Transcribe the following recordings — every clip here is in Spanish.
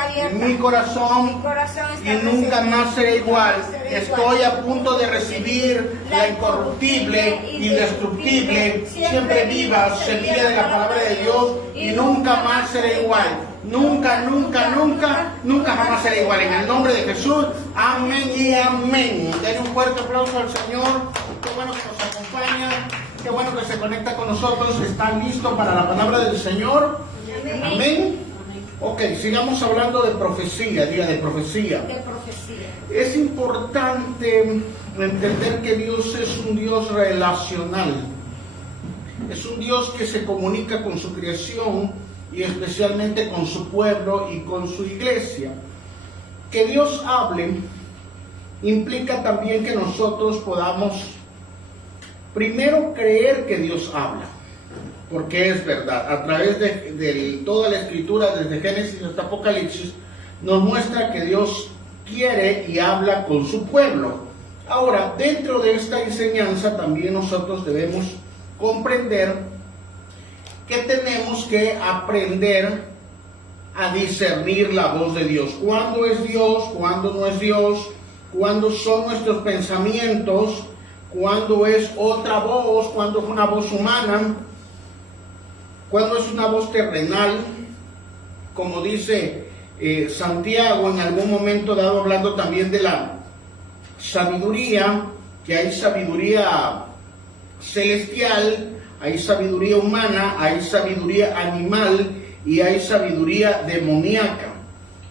está abierta. Mi corazón está y nunca más será igual. Estoy igual. a punto de recibir la incorruptible, indestructible, siempre viva semilla de la palabra de Dios y nunca más será igual. Nunca, nunca, nunca, nunca jamás será igual. En el nombre de Jesús, amén y amén. Denle un fuerte aplauso al Señor. Qué bueno que nos acompaña. Qué bueno que se conecta con nosotros. ¿Está listo para la palabra del Señor? Amén. Amén. Ok, sigamos hablando de profecía, diga de profecía. De profecía. Es importante entender que Dios es un Dios relacional. Es un Dios que se comunica con su creación y especialmente con su pueblo y con su iglesia. Que Dios hable implica también que nosotros podamos primero creer que Dios habla, porque es verdad. A través de toda la escritura, desde Génesis hasta Apocalipsis, nos muestra que Dios quiere y habla con su pueblo. Ahora, dentro de esta enseñanza también nosotros debemos comprender que tenemos que aprender a discernir la voz de Dios. ¿Cuándo es Dios? ¿Cuándo no es Dios? ¿Cuándo son nuestros pensamientos? ¿Cuándo es otra voz? ¿Cuándo es una voz humana? ¿Cuándo es una voz terrenal? Como dice Santiago en algún momento dado, hablando también de la sabiduría, que hay sabiduría celestial, hay sabiduría humana, hay sabiduría animal y hay sabiduría demoníaca.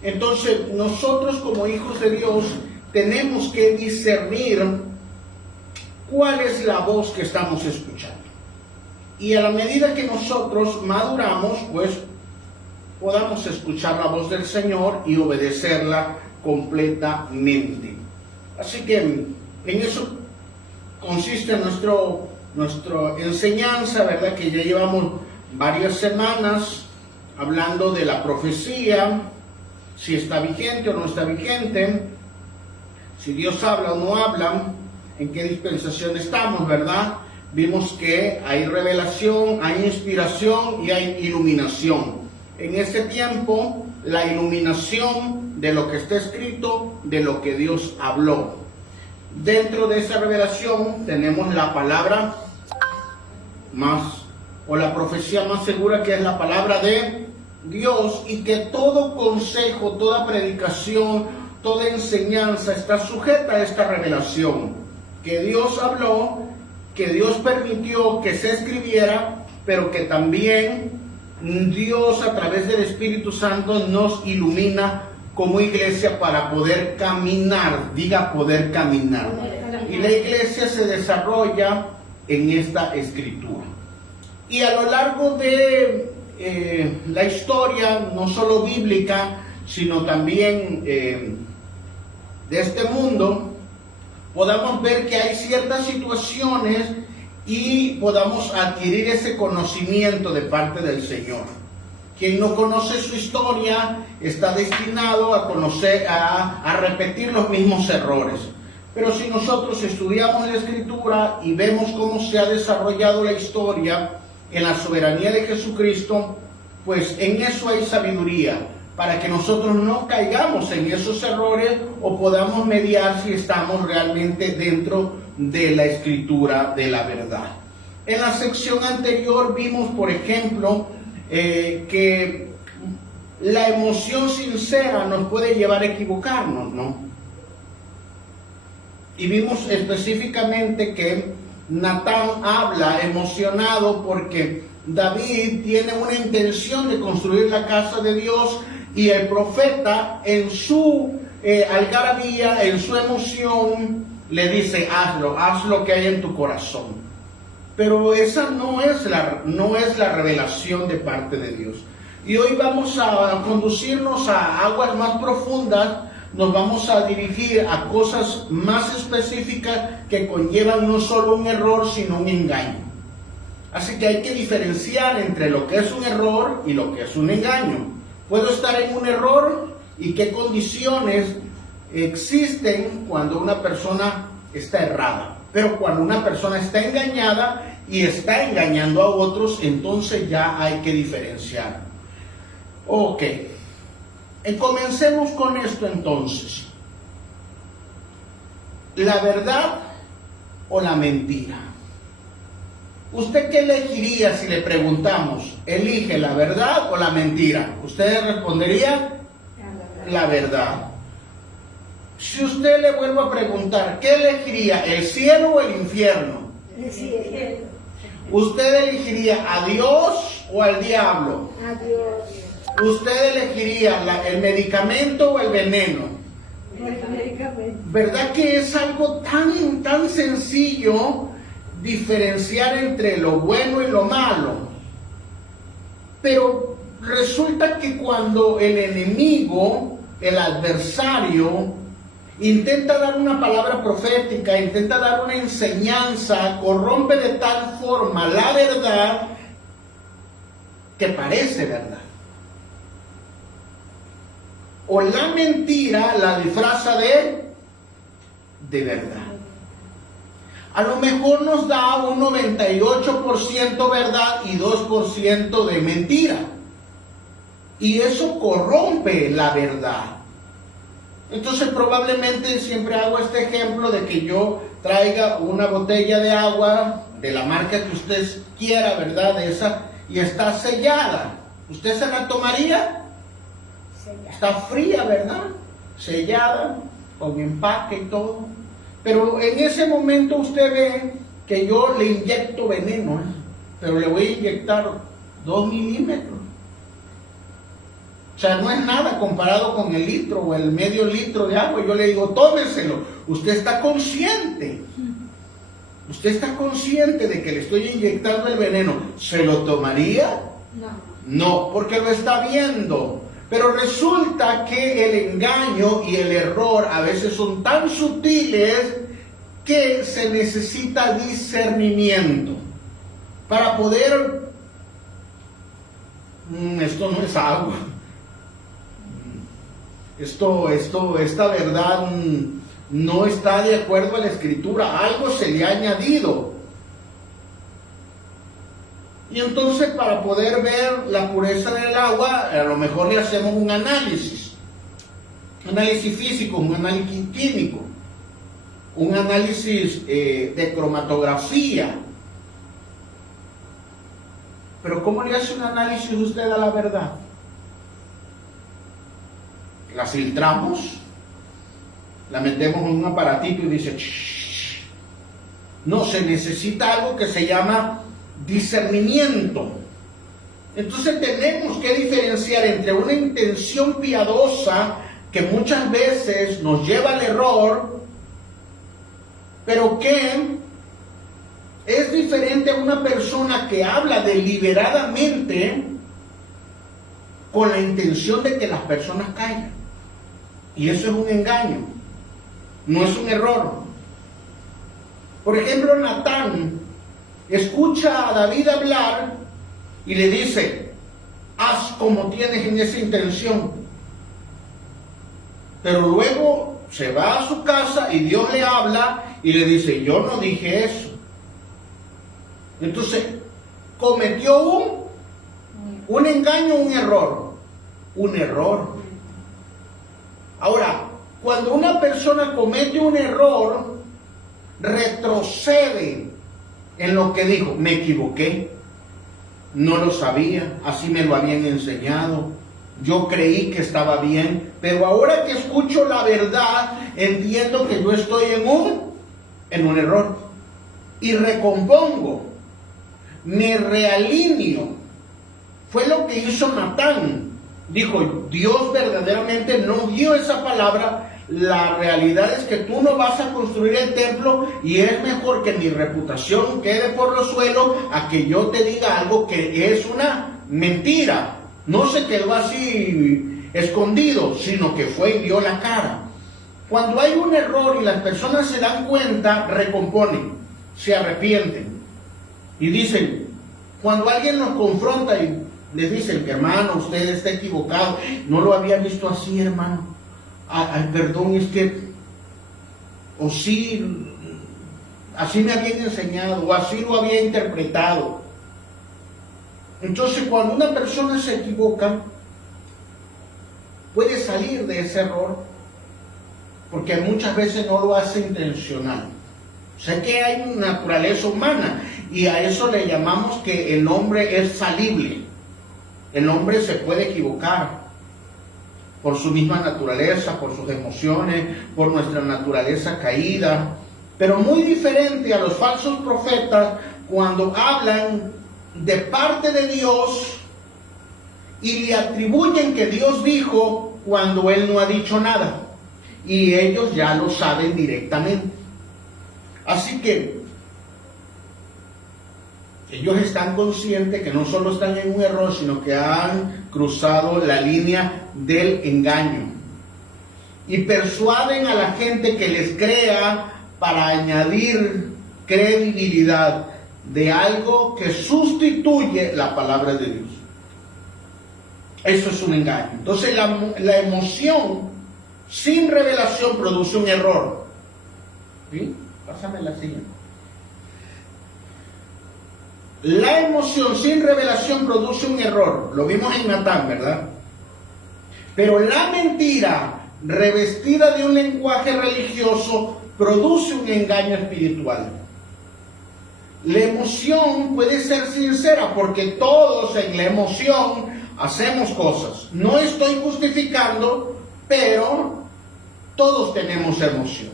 Entonces, nosotros como hijos de Dios tenemos que discernir cuál es la voz que estamos escuchando. Y a la medida que nosotros maduramos, pues podamos escuchar la voz del Señor y obedecerla completamente. Así que en eso consiste nuestra enseñanza, ¿verdad? Que ya llevamos varias semanas hablando de la profecía, si está vigente o no está vigente, si Dios habla o no habla, en qué dispensación estamos, ¿verdad? Vimos que hay revelación, hay inspiración y hay iluminación. En este tiempo, la iluminación de lo que está escrito, de lo que Dios habló. Dentro de esa revelación tenemos la palabra o la profecía más segura, que es la palabra de Dios, y que todo consejo, toda predicación, toda enseñanza está sujeta a esta revelación. Que Dios habló, que Dios permitió que se escribiera, pero que también Dios a través del Espíritu Santo nos ilumina como iglesia para poder caminar, diga poder caminar. Y la iglesia se desarrolla en esta escritura. Y a lo largo de la historia, no solo bíblica, sino también de este mundo, podamos ver que hay ciertas situaciones y podamos adquirir ese conocimiento de parte del Señor. Quien no conoce su historia está destinado a repetir los mismos errores. Pero si nosotros estudiamos la Escritura y vemos cómo se ha desarrollado la historia en la soberanía de Jesucristo, pues en eso hay sabiduría, para que nosotros no caigamos en esos errores o podamos mediar si estamos realmente dentro de la Escritura de la verdad. En la sección anterior vimos, por ejemplo, que la emoción sincera nos puede llevar a equivocarnos, ¿no? Y vimos específicamente que Natán habla emocionado porque David tiene una intención de construir la casa de Dios, y el profeta en su algarabía, en su emoción, le dice: haz lo que hay en tu corazón. Pero esa no es la revelación de parte de Dios. Y hoy vamos a conducirnos a aguas más profundas, nos vamos a dirigir a cosas más específicas que conllevan no solo un error, sino un engaño. Así que hay que diferenciar entre lo que es un error y lo que es un engaño. Puedo estar en un error, y qué condiciones existen cuando una persona está errada. Pero cuando una persona está engañada y está engañando a otros, entonces ya hay que diferenciar. Ok. Comencemos con esto entonces. ¿La verdad o la mentira? ¿Usted qué elegiría si le preguntamos? ¿Elige la verdad o la mentira? Usted respondería la verdad. Si usted le vuelvo a preguntar, ¿qué elegiría? ¿El cielo o el infierno? El cielo. ¿Usted elegiría a Dios o al diablo? A Dios. ¿Usted elegiría el medicamento o el veneno? El medicamento. ¿Verdad que es algo tan sencillo diferenciar entre lo bueno y lo malo? Pero resulta que cuando el enemigo, el adversario, intenta dar una palabra profética, intenta dar una enseñanza, corrompe de tal forma la verdad que parece verdad. O la mentira la disfraza de verdad. A lo mejor nos da un 98% verdad y 2% de mentira. Y eso corrompe la verdad. Entonces probablemente siempre hago este ejemplo de que yo traiga una botella de agua de la marca que usted quiera, ¿verdad? De esa, y está sellada. ¿Usted se la tomaría? Está fría, ¿verdad? Sellada, con empaque y todo. Pero en ese momento usted ve que yo le inyecto veneno, pero le voy a inyectar 2 milímetros. O sea, no es nada comparado con el litro o el medio litro de agua. Yo le digo, tómeselo. Usted está consciente. Usted está consciente de que le estoy inyectando el veneno. ¿Se lo tomaría? No, porque lo está viendo. Pero resulta que el engaño y el error a veces son tan sutiles que se necesita discernimiento para poder... esto no es agua. Esta verdad no está de acuerdo a la Escritura. Algo se le ha añadido. Y entonces para poder ver la pureza del agua, a lo mejor le hacemos un análisis físico, un análisis químico, un análisis de cromatografía. Pero ¿cómo le hace un análisis usted a la verdad? La filtramos, la metemos en un aparatito y dice, shh. No, se necesita algo que se llama discernimiento. Entonces tenemos que diferenciar entre una intención piadosa que muchas veces nos lleva al error, pero que es diferente a una persona que habla deliberadamente con la intención de que las personas caigan. Y eso es un engaño, no es un error. Por ejemplo, Natán escucha a David hablar y le dice, haz como tienes en esa intención. Pero luego se va a su casa y Dios le habla y le dice, yo no dije eso. Entonces, cometió un engaño, un error. Un error. Ahora, cuando una persona comete un error, retrocede en lo que dijo. Me equivoqué, no lo sabía, así me lo habían enseñado, yo creí que estaba bien, pero ahora que escucho la verdad, entiendo que yo estoy en un error. Y recompongo, me realineo. Fue lo que hizo Natán. Dijo, Dios verdaderamente no dio esa palabra. La realidad es que tú no vas a construir el templo y es mejor que mi reputación quede por los suelos a que yo te diga algo que es una mentira. No se quedó así escondido, sino que fue y dio la cara. Cuando hay un error y las personas se dan cuenta, recomponen, se arrepienten y dicen, cuando alguien nos confronta y les dicen, hermano, usted está equivocado, no lo había visto así, hermano. Ay, perdón, es que, o sí, así me habían enseñado, o así lo había interpretado. Entonces, cuando una persona se equivoca, puede salir de ese error, porque muchas veces no lo hace intencional. Sé que hay una naturaleza humana y a eso le llamamos que el hombre es falible. El hombre se puede equivocar por su misma naturaleza, por sus emociones, por nuestra naturaleza caída. Pero muy diferente a los falsos profetas cuando hablan de parte de Dios y le atribuyen que Dios dijo cuando Él no ha dicho nada. Y ellos ya lo saben directamente. Así que ellos están conscientes que no solo están en un error, sino que han cruzado la línea del engaño. Y persuaden a la gente que les crea para añadir credibilidad de algo que sustituye la palabra de Dios. Eso es un engaño. Entonces la emoción sin revelación produce un error. ¿Sí? Pásame la siguiente. La emoción sin revelación produce un error. Lo vimos en Natán, ¿verdad? Pero la mentira revestida de un lenguaje religioso produce un engaño espiritual. La emoción puede ser sincera porque todos en la emoción hacemos cosas. No estoy justificando, pero todos tenemos emoción.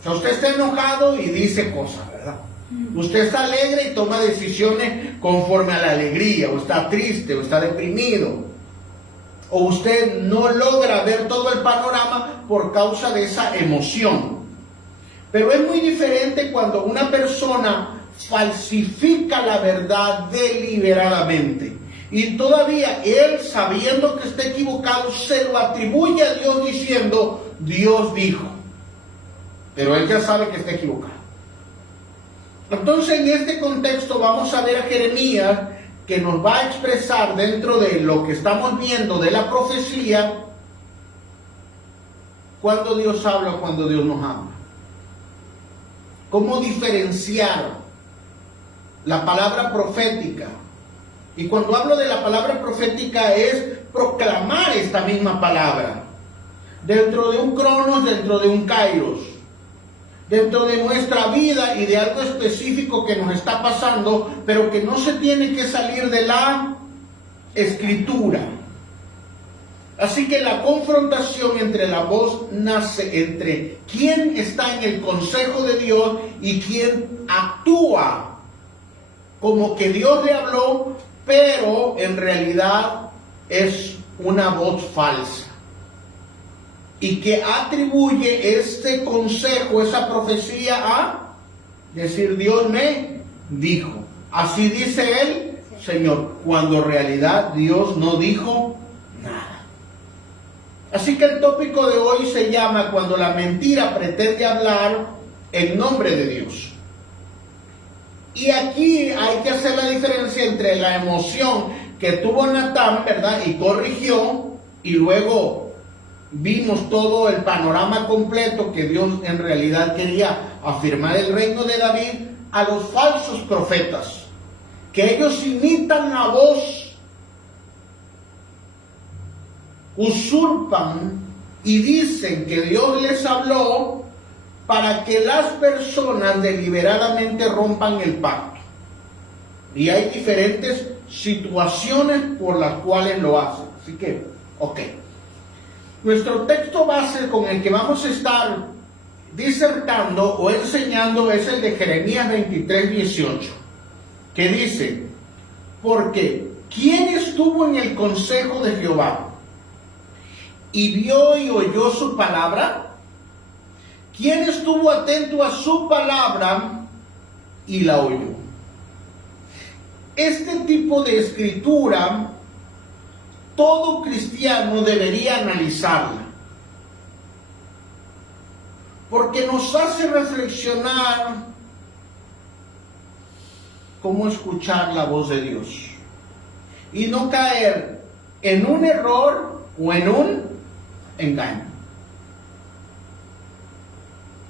O sea, usted está enojado y dice cosas, ¿verdad? Usted está alegre y toma decisiones conforme a la alegría, o está triste, o está deprimido, o usted no logra ver todo el panorama por causa de esa emoción. Pero es muy diferente cuando una persona falsifica la verdad deliberadamente y todavía él, sabiendo que está equivocado, se lo atribuye a Dios diciendo, Dios dijo. Pero él ya sabe que está equivocado. Entonces, en este contexto vamos a ver a Jeremías, que nos va a expresar dentro de lo que estamos viendo de la profecía, cuando Dios habla o cuando Dios nos habla. Cómo diferenciar la palabra profética. Y cuando hablo de la palabra profética es proclamar esta misma palabra. Dentro de un cronos, dentro de un kairos. Dentro de nuestra vida y de algo específico que nos está pasando, pero que no se tiene que salir de la escritura. Así que la confrontación entre la voz nace entre quién está en el consejo de Dios y quién actúa como que Dios le habló, pero en realidad es una voz falsa. Y que atribuye este consejo, esa profecía a decir, Dios me dijo. Así dice el Señor, cuando en realidad Dios no dijo nada. Así que el tópico de hoy se llama cuando la mentira pretende hablar en nombre de Dios. Y aquí hay que hacer la diferencia entre la emoción que tuvo Natán, ¿verdad? Y corrigió, y luego vimos todo el panorama completo que Dios en realidad quería afirmar el reino de David, a los falsos profetas, que ellos imitan la voz, usurpan y dicen que Dios les habló para que las personas deliberadamente rompan el pacto. Y hay diferentes situaciones por las cuales lo hacen. Así que, ok. Nuestro texto base con el que vamos a estar disertando o enseñando es el de Jeremías 23:18, que dice, porque ¿quién estuvo en el consejo de Jehová y vio y oyó su palabra? ¿Quién estuvo atento a su palabra y la oyó? Este tipo de escritura todo cristiano debería analizarla, porque nos hace reflexionar cómo escuchar la voz de Dios y no caer en un error o en un engaño.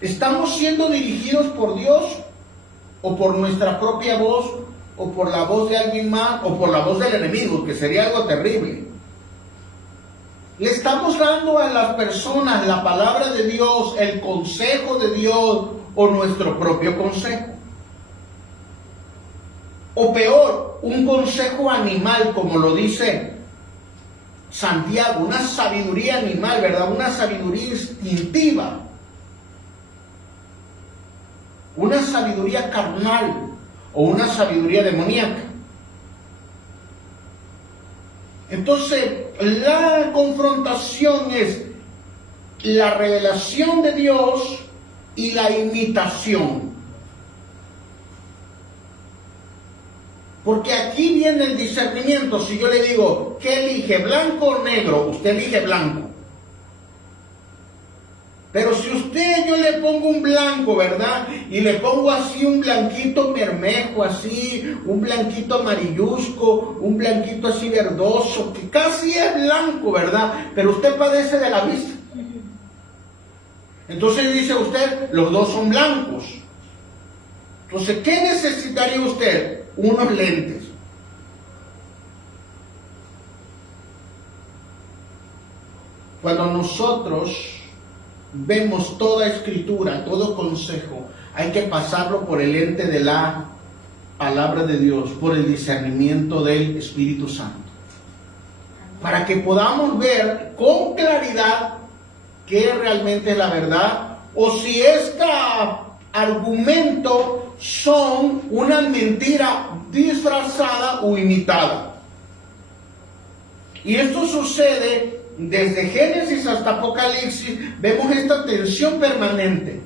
¿Estamos siendo dirigidos por Dios o por nuestra propia voz o por la voz de alguien más o por la voz del enemigo, que sería algo terrible? Le estamos dando a las personas la palabra de Dios, el consejo de Dios o nuestro propio consejo. O peor, un consejo animal, como lo dice Santiago, una sabiduría animal, ¿verdad? Una sabiduría instintiva, una sabiduría carnal o una sabiduría demoníaca. Entonces, la confrontación es la revelación de Dios y la imitación. Porque aquí viene el discernimiento. Si yo le digo, ¿qué elige, blanco o negro? Usted elige blanco. Pero si yo le pongo un blanco, ¿verdad? Y le pongo así un blanquito mermejo, así, un blanquito amarillusco, un blanquito así verdoso, que casi es blanco, ¿verdad? Pero usted padece de la vista. Entonces dice usted, los dos son blancos. Entonces, ¿qué necesitaría usted? Unos lentes. Cuando nosotros vemos toda escritura, todo consejo, hay que pasarlo por el lente de la palabra de Dios, por el discernimiento del Espíritu Santo, para que podamos ver con claridad qué realmente es la verdad, o si este argumento son una mentira disfrazada o imitada. Y esto sucede desde Génesis hasta Apocalipsis. Vemos esta tensión permanente.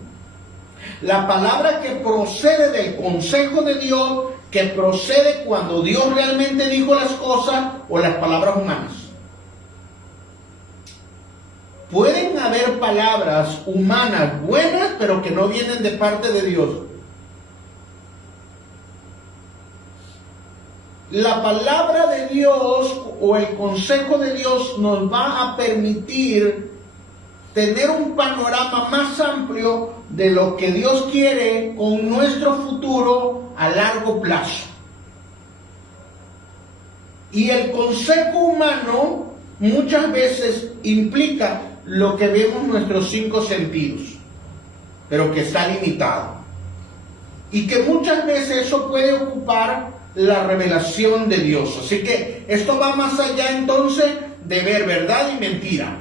La palabra que procede del consejo de Dios, que procede cuando Dios realmente dijo las cosas, o las palabras humanas. Pueden haber palabras humanas buenas, pero que no vienen de parte de Dios. La palabra de Dios o el consejo de Dios nos va a permitir tener un panorama más amplio de lo que Dios quiere con nuestro futuro a largo plazo. Y el consejo humano muchas veces implica lo que vemos nuestros 5 sentidos, pero que está limitado. Y que muchas veces eso puede ocupar la revelación de Dios. Así que esto va más allá entonces de ver verdad y mentira.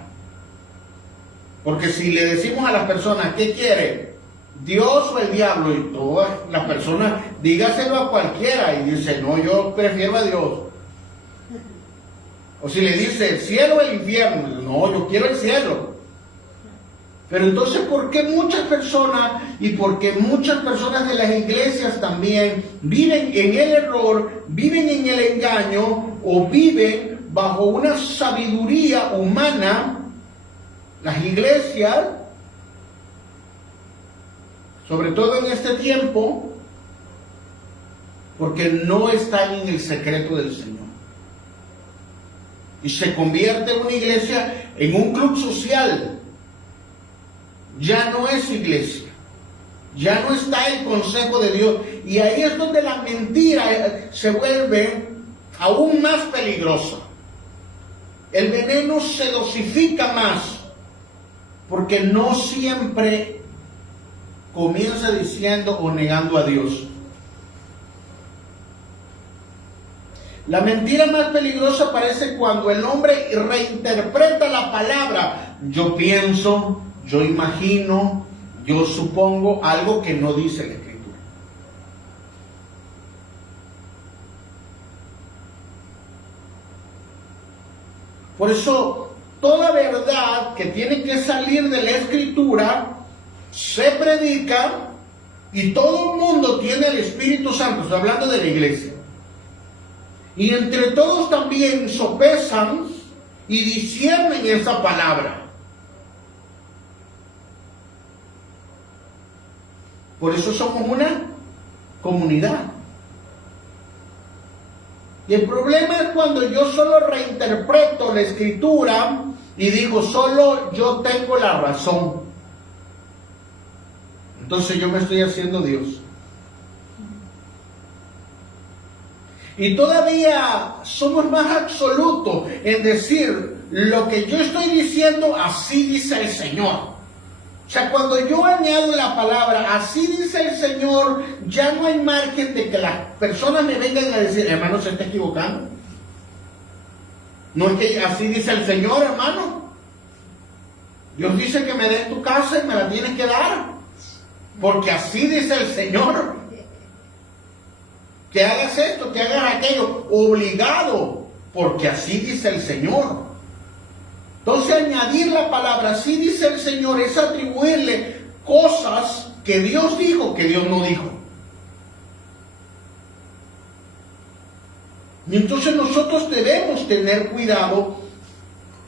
Porque si le decimos a las personas, ¿qué quiere? ¿Dios o el diablo? Y todas las personas, dígaselo a cualquiera, y dice, no, yo prefiero a Dios. O si le dice, ¿el cielo o el infierno? No, yo quiero el cielo. Pero entonces, ¿por qué muchas personas, y porque muchas personas de las iglesias también viven en el error, viven en el engaño, o viven bajo una sabiduría humana? Las iglesias, sobre todo en este tiempo, porque no están en el secreto del Señor. Y se convierte una iglesia en un club social. Ya no es iglesia. Ya no está el consejo de Dios. Y ahí es donde la mentira se vuelve aún más peligrosa. El veneno se dosifica más, porque no siempre comienza diciendo o negando a Dios. La mentira más peligrosa aparece cuando el hombre reinterpreta la palabra. Yo pienso, yo imagino, yo supongo algo que no dice la Escritura. Por eso, toda verdad que tiene que salir de la Escritura se predica, y todo el mundo tiene el Espíritu Santo. Estoy hablando de la iglesia. Y entre todos también sopesan y disciernen esa palabra. Por eso somos una comunidad. Y el problema es cuando yo solo reinterpreto la Escritura y digo, solo yo tengo la razón. Entonces yo me estoy haciendo Dios. Y todavía somos más absolutos en decir, lo que yo estoy diciendo, así dice el Señor. O sea, cuando yo añado la palabra, así dice el Señor, ya no hay margen de que las personas me vengan a decir, hermano, se está equivocando. No es que así dice el Señor, hermano. Dios dice que me des tu casa y me la tienes que dar. Porque así dice el Señor. Que hagas esto, que hagas aquello, obligado. Porque así dice el Señor. Entonces añadir la palabra, así dice el Señor, es atribuirle cosas que Dios dijo, que Dios no dijo. Y entonces nosotros debemos tener cuidado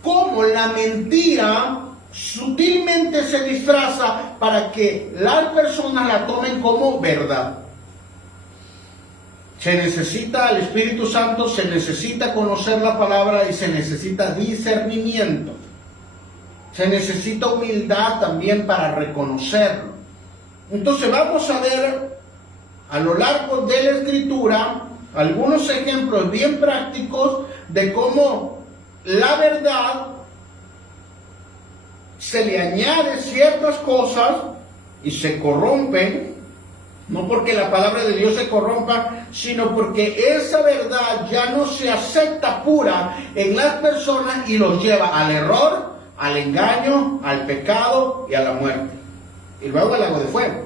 cómo la mentira sutilmente se disfraza para que las personas la tomen como verdad. Se necesita el Espíritu Santo, se necesita conocer la palabra y se necesita discernimiento. Se necesita humildad también para reconocerlo. Entonces vamos a ver a lo largo de la Escritura algunos ejemplos bien prácticos de cómo la verdad se le añade ciertas cosas y se corrompen, no porque la palabra de Dios se corrompa, sino porque esa verdad ya no se acepta pura en las personas y los lleva al error, al engaño, al pecado y a la muerte. Y luego al lago de fuego.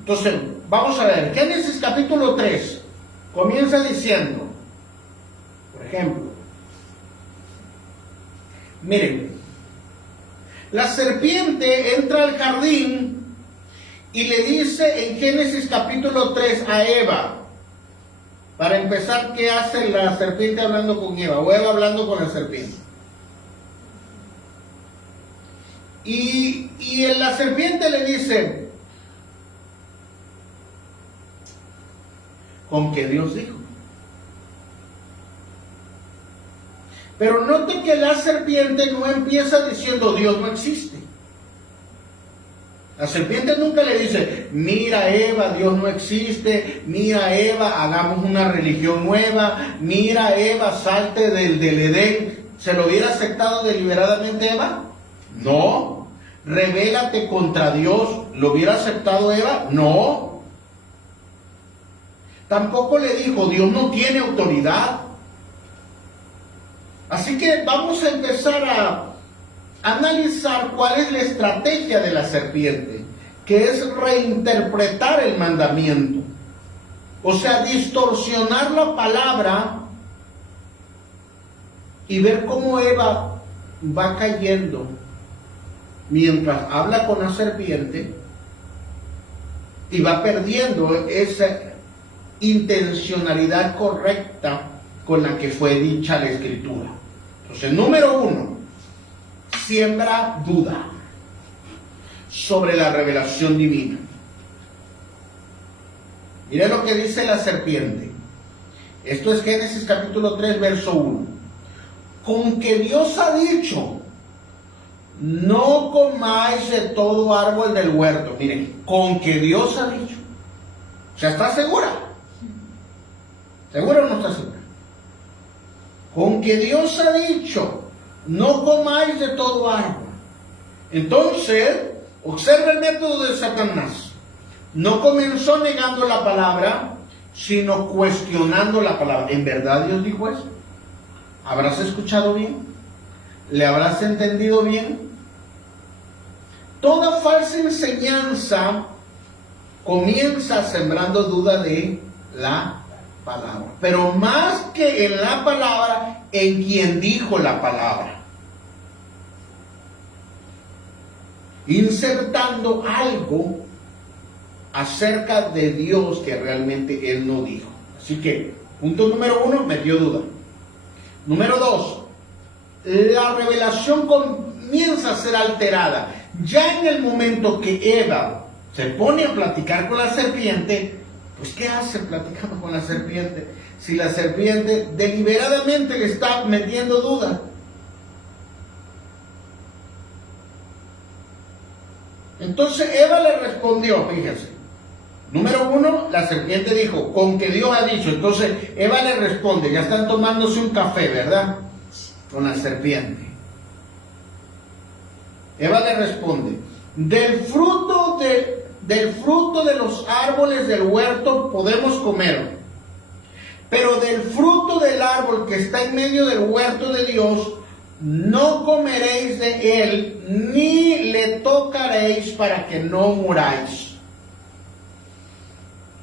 Entonces, vamos a ver, Génesis capítulo 3 comienza diciendo, por ejemplo, miren, la serpiente entra al jardín y le dice en Génesis capítulo 3 a Eva, para empezar, ¿qué hace la serpiente hablando con Eva? O Eva hablando con la serpiente. Y la serpiente le dice, con que Dios dijo. Pero note que la serpiente no empieza diciendo Dios no existe. La serpiente nunca le dice, mira Eva, Dios no existe, mira Eva, hagamos una religión nueva, mira Eva, salte del Edén. ¿Se lo hubiera aceptado deliberadamente Eva? No. Rebélate contra Dios. ¿Lo hubiera aceptado Eva? No. Tampoco le dijo, Dios no tiene autoridad. Así que vamos a empezar a analizar cuál es la estrategia de la serpiente, que es reinterpretar el mandamiento. O sea, distorsionar la palabra y ver cómo Eva va cayendo mientras habla con la serpiente y va perdiendo esa intencionalidad correcta con la que fue dicha la Escritura. Entonces, número 1, siembra duda sobre la revelación divina. Mire lo que dice la serpiente. Esto es Génesis capítulo 3, verso 1. Con que Dios ha dicho, no comáis de todo árbol del huerto. Miren, con que Dios ha dicho. O sea, ¿está segura? ¿Segura o no está segura? Con que Dios ha dicho, no comáis de todo árbol. Entonces, observa el método de Satanás. No comenzó negando la palabra, sino cuestionando la palabra. ¿En verdad Dios dijo eso? ¿Habrás escuchado bien? ¿Le habrás entendido bien? Toda falsa enseñanza comienza sembrando duda de la palabra. Pero más que en la palabra, en quien dijo la palabra. Insertando algo acerca de Dios que realmente Él no dijo. Así que, punto número 1, metió duda. Número 2, la revelación comienza a ser alterada. Ya en el momento que Eva se pone a platicar con la serpiente, pues ¿qué hace platicando con la serpiente? Si la serpiente deliberadamente le está metiendo duda. Entonces Eva le respondió, fíjense, Número uno, la serpiente dijo, con que Dios ha dicho. Entonces Eva le responde, ya están tomándose un café, ¿verdad? Con la serpiente. Eva le responde, del fruto de los árboles del huerto podemos comer, pero del fruto del árbol que está en medio del huerto de Dios, no comeréis de él, ni le tocaréis para que no muráis.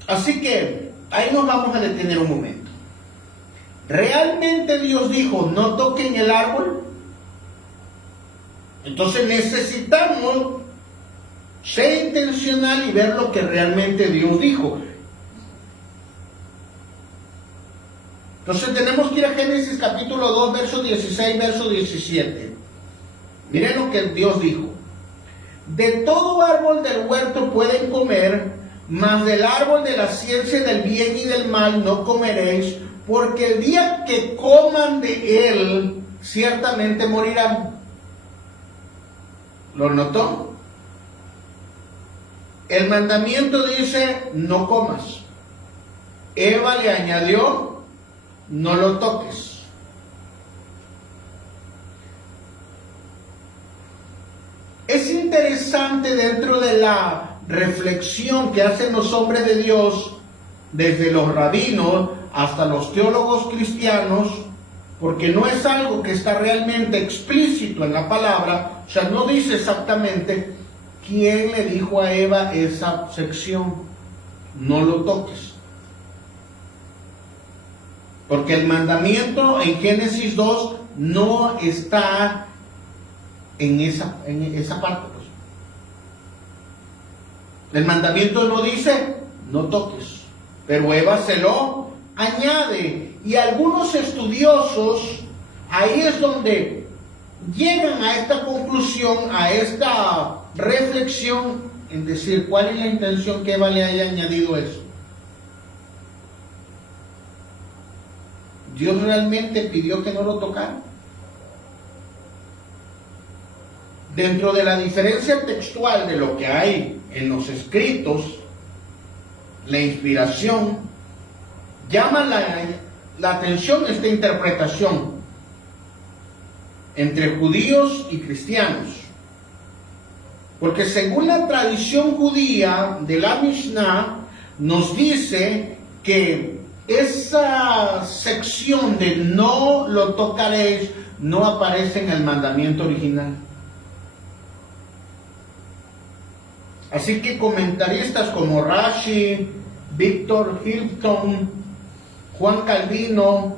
Así que ahí nos vamos a detener un momento. ¿Realmente Dios dijo, no toquen el árbol? Entonces necesitamos ser intencional y ver lo que realmente Dios dijo. Entonces tenemos que ir a Génesis capítulo 2, verso 16, verso 17. Miren lo que Dios dijo. De todo árbol del huerto pueden comer, mas del árbol de la ciencia del bien y del mal no comeréis, porque el día que coman de él, ciertamente morirán. ¿Lo notó? El mandamiento dice, no comas. Eva le añadió, no lo toques. Es interesante dentro de la reflexión que hacen los hombres de Dios, desde los rabinos hasta los teólogos cristianos, porque no es algo que está realmente explícito en la palabra, o sea, no dice exactamente quién le dijo a Eva esa sección, no lo toques. Porque el mandamiento en Génesis 2 no está en esa parte. Pues. El mandamiento no dice, no toques, pero Eva se lo añade. Y algunos estudiosos, ahí es donde llegan a esta conclusión, a esta reflexión, en decir, ¿cuál es la intención que Eva le haya añadido eso? ¿Dios realmente pidió que no lo tocara? Dentro de la diferencia textual de lo que hay en los escritos, la inspiración, llama la atención esta interpretación entre judíos y cristianos. Porque según la tradición judía de la Mishnah, nos dice que esa sección de no lo tocaréis no aparece en el mandamiento original. Así que comentaristas como Rashi, Victor Hilton, Juan Calvino,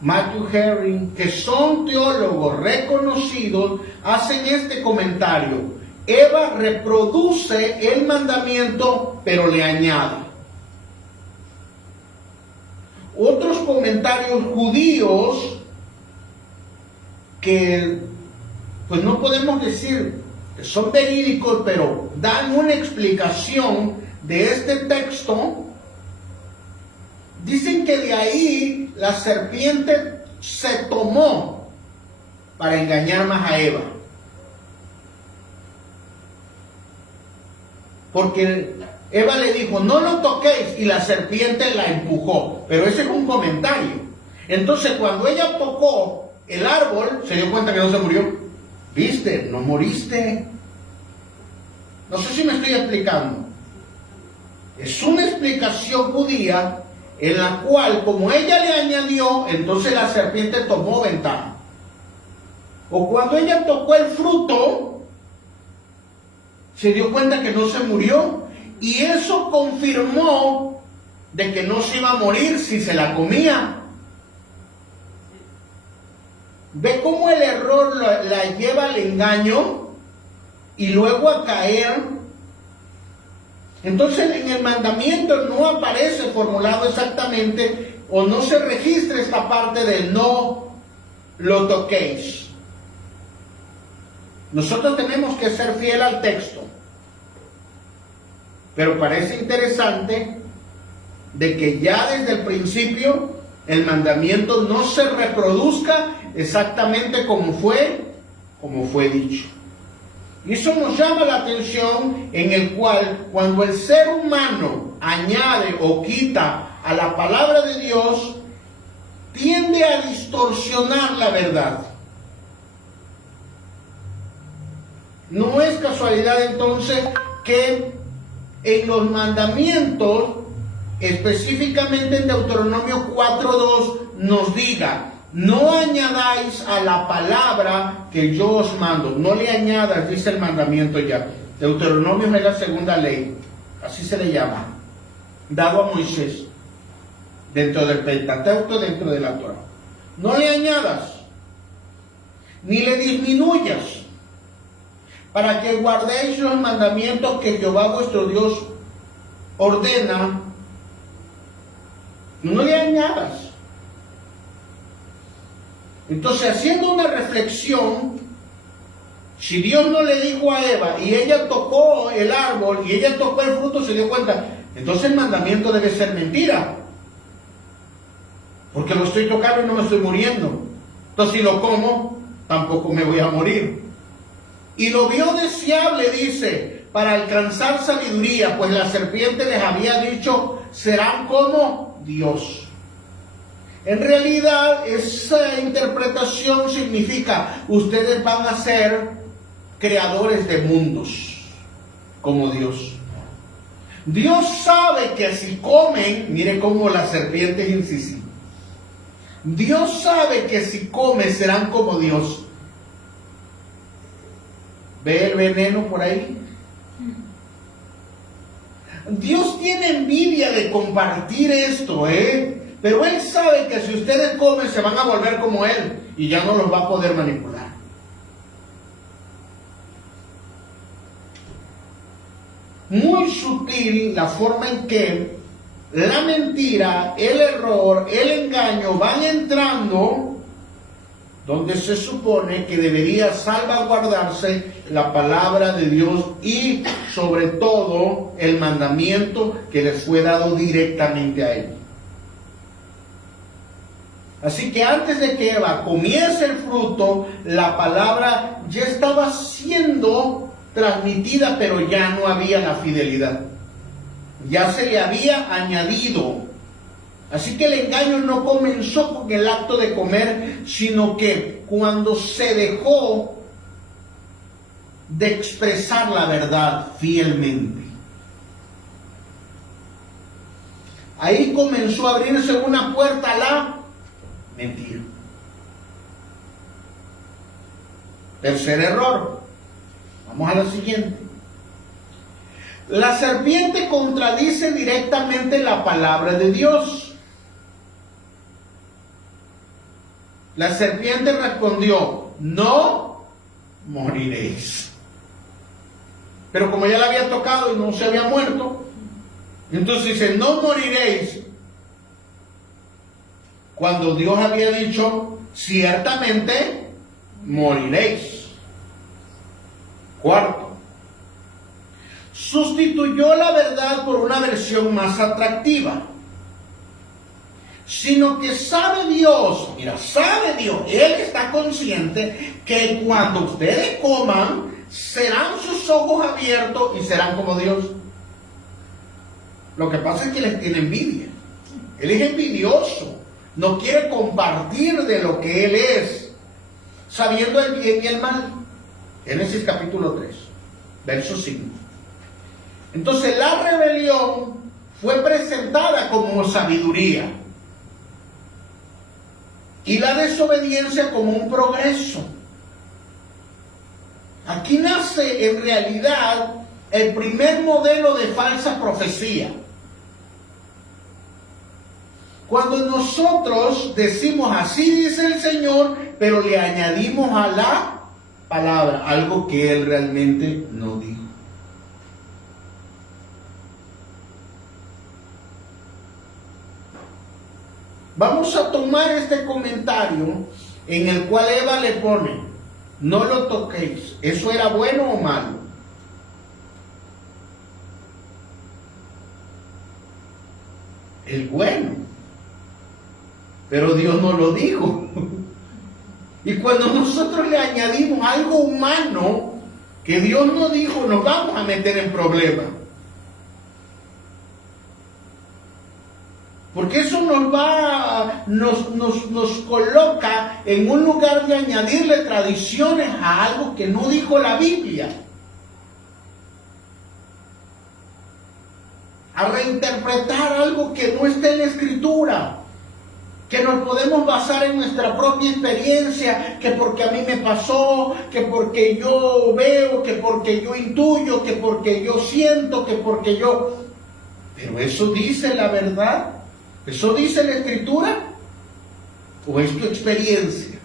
Matthew Henry, que son teólogos reconocidos, hacen este comentario. Eva reproduce el mandamiento, pero le añade. Otros comentarios judíos que pues no podemos decir que son verídicos, pero dan una explicación de este texto. Dicen que de ahí la serpiente se tomó para engañar más a Eva. Porque Eva le dijo, no lo toquéis, y la serpiente la empujó. Pero ese es un comentario. Entonces cuando ella tocó el árbol, se dio cuenta que no se murió. ¿Viste? No moriste. No sé si me estoy explicando. Es una explicación judía en la cual, como ella le añadió, entonces la serpiente tomó ventaja. O cuando ella tocó el fruto, se dio cuenta que no se murió, y eso confirmó de que no se iba a morir si se la comía. Ve cómo el error la lleva al engaño y luego a caer. Entonces en el mandamiento no aparece formulado exactamente, o no se registra esta parte de no lo toquéis. Nosotros tenemos que ser fiel al texto, pero parece interesante de que ya desde el principio el mandamiento no se reproduzca exactamente como fue dicho. Y eso nos llama la atención, en el cual cuando el ser humano añade o quita a la palabra de Dios, tiende a distorsionar la verdad. No es casualidad entonces que en los mandamientos, específicamente en Deuteronomio 4:2, nos diga: no añadáis a la palabra que yo os mando. No le añadas, dice el mandamiento ya. Deuteronomio es la segunda ley, así se le llama, dado a Moisés, dentro del Pentateuco, dentro de la Torah. No le añadas, ni le disminuyas, para que guardéis los mandamientos que Jehová vuestro Dios ordena. No le añadas. Entonces, haciendo una reflexión, si Dios no le dijo a Eva y ella tocó el árbol y ella tocó el fruto, se dio cuenta, entonces el mandamiento debe ser mentira, porque lo estoy tocando y no me estoy muriendo. Entonces, si lo como, tampoco me voy a morir. Y lo vio deseable, dice, para alcanzar sabiduría, pues la serpiente les había dicho: serán como Dios. En realidad, esa interpretación significa: ustedes van a ser creadores de mundos, como Dios. Dios sabe que si comen, mire cómo la serpiente es incisiva. Dios sabe que si comen serán como Dios. ¿Ve el veneno por ahí? Dios tiene envidia de compartir esto, pero Él sabe que si ustedes comen se van a volver como Él y ya no los va a poder manipular. Muy sutil la forma en que la mentira, el error, el engaño van entrando donde se supone que debería salvaguardarse la palabra de Dios y sobre todo el mandamiento que les fue dado directamente a ellos. Así que antes de que Eva comiese el fruto, la palabra ya estaba siendo transmitida, pero ya no había la fidelidad. Ya se le había añadido. Así que el engaño no comenzó con el acto de comer, sino que cuando se dejó de expresar la verdad fielmente. Ahí comenzó a abrirse una puerta a la mentira. Tercer error. Vamos a la siguiente. La serpiente contradice directamente la palabra de Dios. La serpiente respondió: no moriréis. Pero como ya la había tocado y no se había muerto, entonces dice: no moriréis. Cuando Dios había dicho: ciertamente moriréis. Cuarto, sustituyó la verdad por una versión más atractiva. Sino que sabe Dios, mira, sabe Dios, Él está consciente que cuando ustedes coman, serán sus ojos abiertos y serán como Dios. Lo que pasa es que les tiene envidia. Él es envidioso, no quiere compartir de lo que Él es, sabiendo el bien y el mal. Génesis capítulo 3, verso 5. Entonces la rebelión fue presentada como sabiduría y la desobediencia como un progreso. Aquí nace en realidad el primer modelo de falsa profecía. Cuando nosotros decimos: así dice el Señor, pero le añadimos a la palabra algo que Él realmente no dijo. Vamos a tomar este comentario en el cual Eva le pone: no lo toquéis. ¿Eso era bueno o malo? Es bueno, pero Dios no lo dijo. Y cuando nosotros le añadimos algo humano, que Dios no dijo nos vamos a meter en problemas. Porque eso nos coloca en un lugar de añadirle tradiciones a algo que no dijo la Biblia. A reinterpretar algo que no está en la Escritura. Que nos podemos basar en nuestra propia experiencia, que porque a mí me pasó, que porque yo veo, que porque yo intuyo, que porque yo siento, que porque yo... Pero eso dice la verdad. ¿Eso dice la Escritura? ¿O es tu experiencia?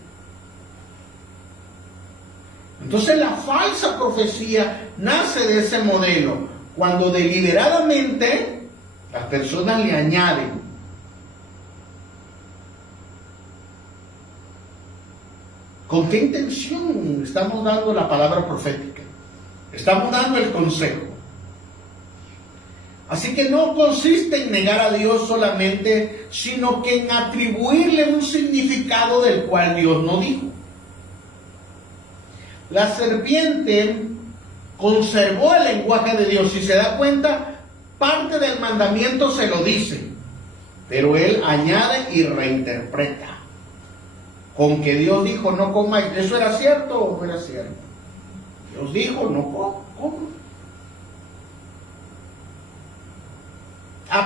Entonces la falsa profecía nace de ese modelo, cuando deliberadamente las personas le añaden. ¿Con qué intención estamos dando la palabra profética? Estamos dando el consejo. Así que no consiste en negar a Dios solamente, sino que en atribuirle un significado del cual Dios no dijo. La serpiente conservó el lenguaje de Dios. Si se da cuenta, parte del mandamiento se lo dice, pero él añade y reinterpreta. Con que Dios dijo no comáis, ¿eso era cierto o no era cierto? Dios dijo no comáis.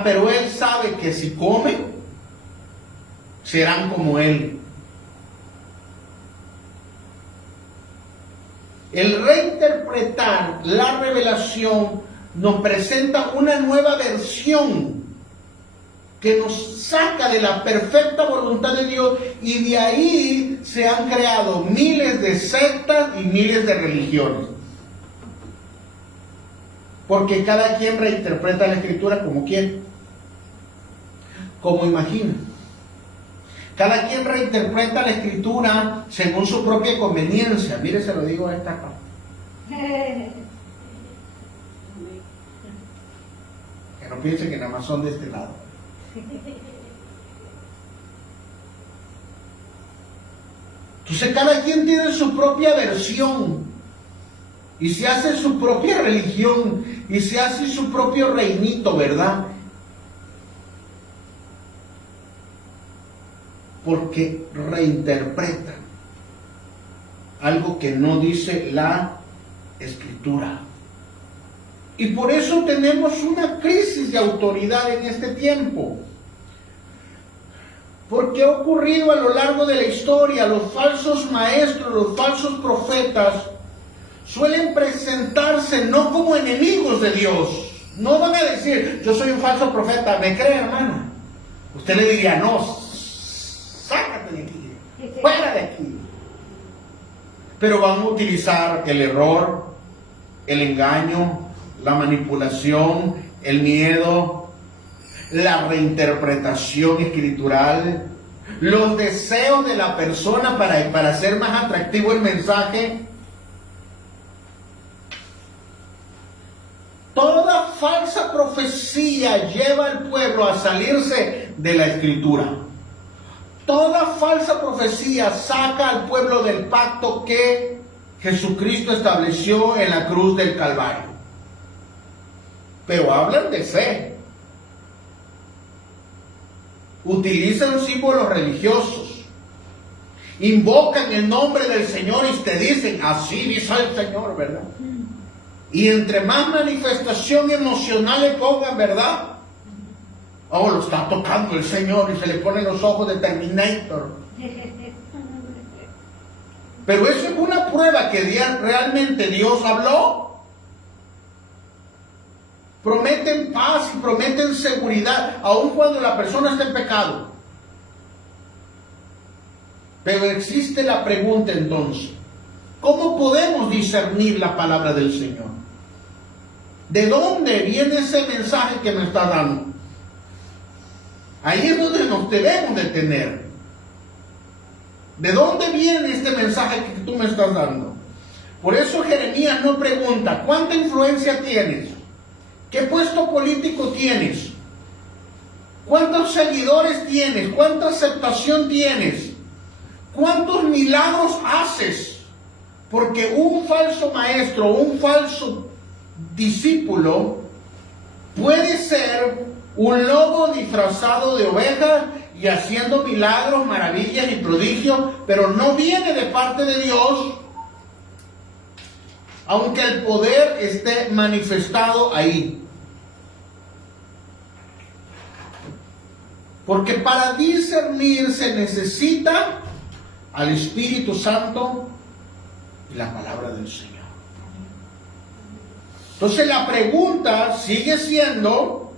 Pero él sabe que si comen, serán como él. El reinterpretar la revelación nos presenta una nueva versión que nos saca de la perfecta voluntad de Dios, y de ahí se han creado miles de sectas y miles de religiones. Porque cada quien reinterpreta la Escritura como quiere, como imagina. Cada quien reinterpreta la Escritura según su propia conveniencia. Mire, se lo digo a esta acá. Que no piensen que nada más son de este lado. Entonces cada quien tiene su propia versión y se hace su propia religión y se hace su propio reinito, ¿verdad? Porque reinterpretan algo que no dice la Escritura. Y por eso tenemos una crisis de autoridad en este tiempo. Porque ha ocurrido a lo largo de la historia, los falsos maestros, los falsos profetas, suelen presentarse no como enemigos de Dios. No van a decir, yo soy un falso profeta, ¿me cree, hermana? Usted le diría, no, sácate de aquí, fuera de aquí. Pero van a utilizar el error, el engaño, la manipulación, el miedo, la reinterpretación escritural, los deseos de la persona para hacer más atractivo el mensaje. Toda falsa profecía lleva al pueblo a salirse de la Escritura. Toda falsa profecía saca al pueblo del pacto que Jesucristo estableció en la cruz del Calvario. Pero hablan de fe. Utilizan símbolos religiosos. Invocan el nombre del Señor y te dicen, así dice el Señor, ¿verdad? Y entre más manifestación emocional le pongan, ¿verdad? Oh, lo está tocando el Señor y se le ponen los ojos de Terminator. Pero eso es una prueba que realmente Dios habló. Prometen paz y prometen seguridad, aun cuando la persona está en pecado. Pero existe la pregunta entonces, ¿cómo podemos discernir la palabra del Señor? ¿De dónde viene ese mensaje que me está dando? Ahí es donde nos debemos detener. ¿De dónde viene este mensaje que tú me estás dando? Por eso Jeremías no pregunta, ¿cuánta influencia tienes? ¿Qué puesto político tienes? ¿Cuántos seguidores tienes? ¿Cuánta aceptación tienes? ¿Cuántos milagros haces? Porque un falso maestro, un falso discípulo puede ser un lobo disfrazado de oveja y haciendo milagros, maravillas y prodigios, pero no viene de parte de Dios, aunque el poder esté manifestado ahí. Porque para discernir se necesita al Espíritu Santo y la palabra del Señor. Entonces la pregunta sigue siendo,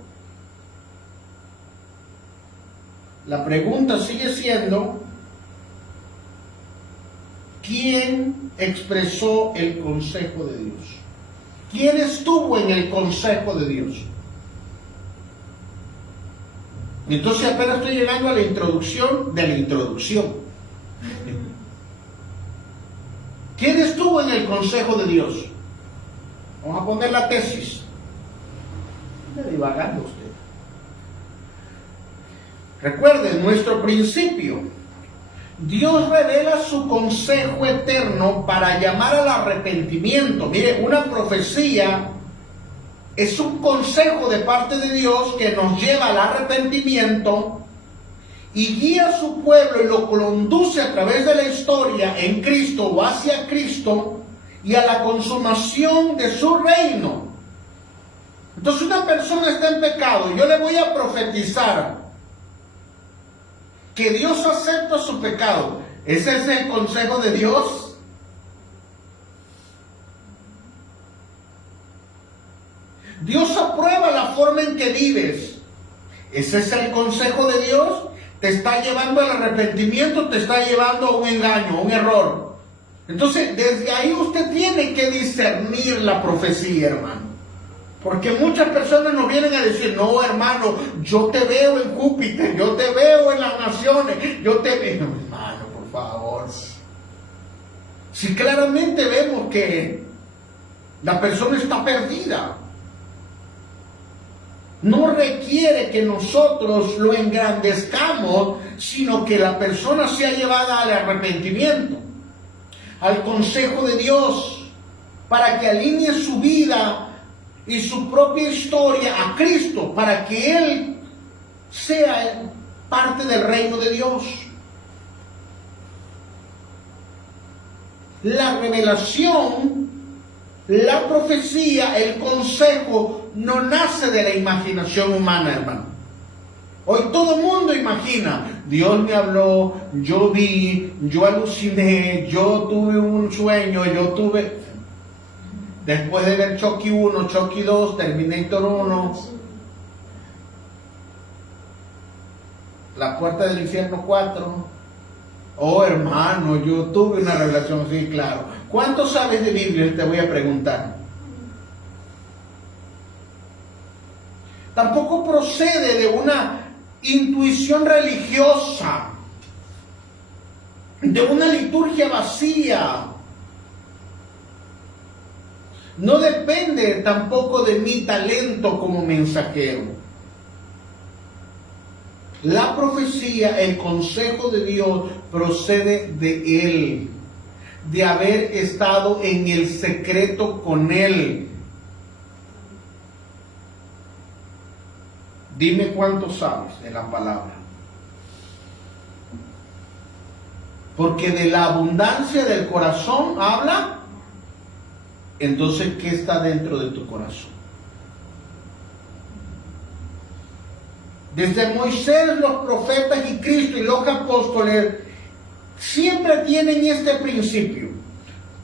¿quién expresó el consejo de Dios? ¿Quién estuvo en el consejo de Dios? Entonces apenas estoy llegando a la introducción de la introducción. ¿Quién estuvo en el consejo de Dios? Vamos a poner la tesis. Está divagando usted. Recuerden nuestro principio. Dios revela su consejo eterno para llamar al arrepentimiento. Mire, una profecía es un consejo de parte de Dios que nos lleva al arrepentimiento y guía a su pueblo y lo conduce a través de la historia en Cristo o hacia Cristo y a la consumación de su reino. Entonces una persona está en pecado, yo le voy a profetizar que Dios acepta su pecado. ¿Ese es el consejo de Dios? Dios aprueba la forma en que vives. ¿Ese es el consejo de Dios? ¿Te está llevando al arrepentimiento? ¿Te está llevando a un engaño, a un error? Entonces, desde ahí usted tiene que discernir la profecía, hermano. Porque muchas personas nos vienen a decir, no, hermano, yo te veo en Júpiter, yo te veo en las naciones, yo te veo... Hermano, por favor. Si claramente vemos que la persona está perdida, no requiere que nosotros lo engrandezcamos, sino que la persona sea llevada al arrepentimiento, al consejo de Dios, para que alinee su vida y su propia historia a Cristo, para que Él sea parte del reino de Dios. La revelación, la profecía, el consejo, no nace de la imaginación humana, hermano. Hoy todo el mundo imagina, Dios me habló, yo vi, yo aluciné, yo tuve un sueño, yo tuve... Después de ver Chucky 1, Chucky 2, Terminator 1, La Puerta del Infierno 4. Oh, hermano, yo tuve una revelación, sí, claro. ¿Cuánto sabes de Biblia? Te voy a preguntar. Tampoco procede de una intuición religiosa, de una liturgia vacía. No depende tampoco de mi talento como mensajero. La profecía, el consejo de Dios, procede de Él, de haber estado en el secreto con Él. Dime cuánto sabes de la palabra. Porque de la abundancia del corazón habla. Entonces, ¿qué está dentro de tu corazón? Desde Moisés, los profetas y Cristo y los apóstoles siempre tienen este principio.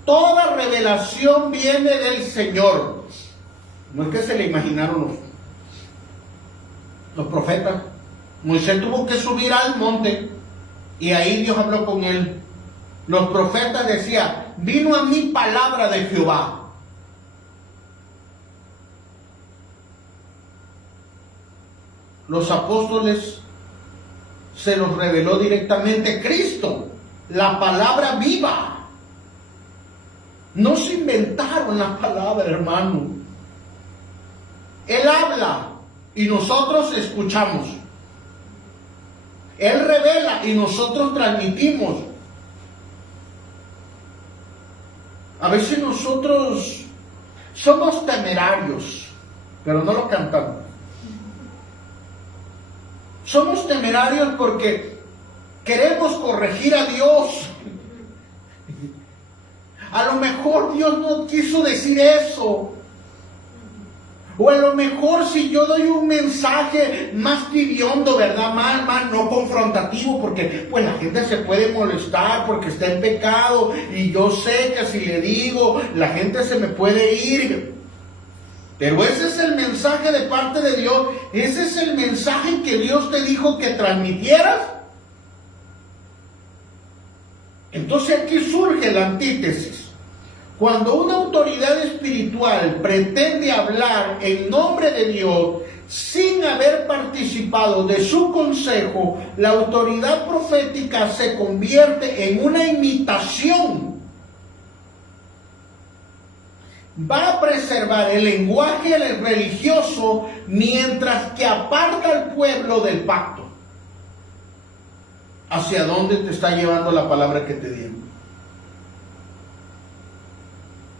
Toda revelación viene del Señor. No es que se le imaginaron los profetas. Moisés tuvo que subir al monte y ahí Dios habló con él. Los profetas decían, vino a mí palabra de Jehová. Los apóstoles se los reveló directamente Cristo, la palabra viva. No se inventaron la palabra, hermano. Él habla y nosotros escuchamos. Él revela y nosotros transmitimos. A veces nosotros somos temerarios, pero no lo cantamos. Somos temerarios porque queremos corregir a Dios. A lo mejor Dios no quiso decir eso. O a lo mejor si yo doy un mensaje más tibiondo, ¿verdad? Más no confrontativo, porque pues la gente se puede molestar porque está en pecado. Y yo sé que si le digo, la gente se me puede ir. Pero ese es el mensaje de parte de Dios. Ese es el mensaje que Dios te dijo que transmitieras. Entonces aquí surge la antítesis. Cuando una autoridad espiritual pretende hablar en nombre de Dios sin haber participado de su consejo, la autoridad profética se convierte en una imitación. Va a preservar el lenguaje religioso mientras que aparta al pueblo del pacto. ¿Hacia dónde te está llevando la palabra que te dieron?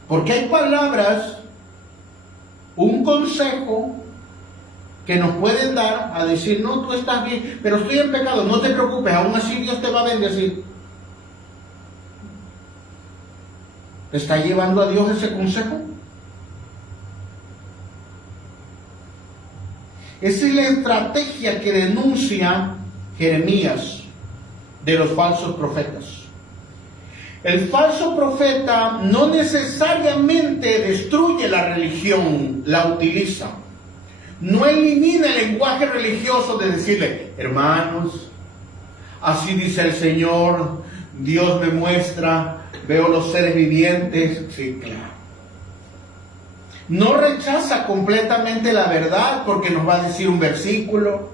Porque hay palabras, un consejo que nos pueden dar a decir, no, tú estás bien, pero estoy en pecado, no te preocupes, aún así Dios te va a bendecir. ¿Te está llevando a Dios ese consejo? Esa es la estrategia que denuncia Jeremías de los falsos profetas. El falso profeta no necesariamente destruye la religión, la utiliza. No elimina el lenguaje religioso de decirle, hermanos, así dice el Señor, Dios me muestra, veo los seres vivientes. Sí, claro. No rechaza completamente la verdad porque nos va a decir un versículo,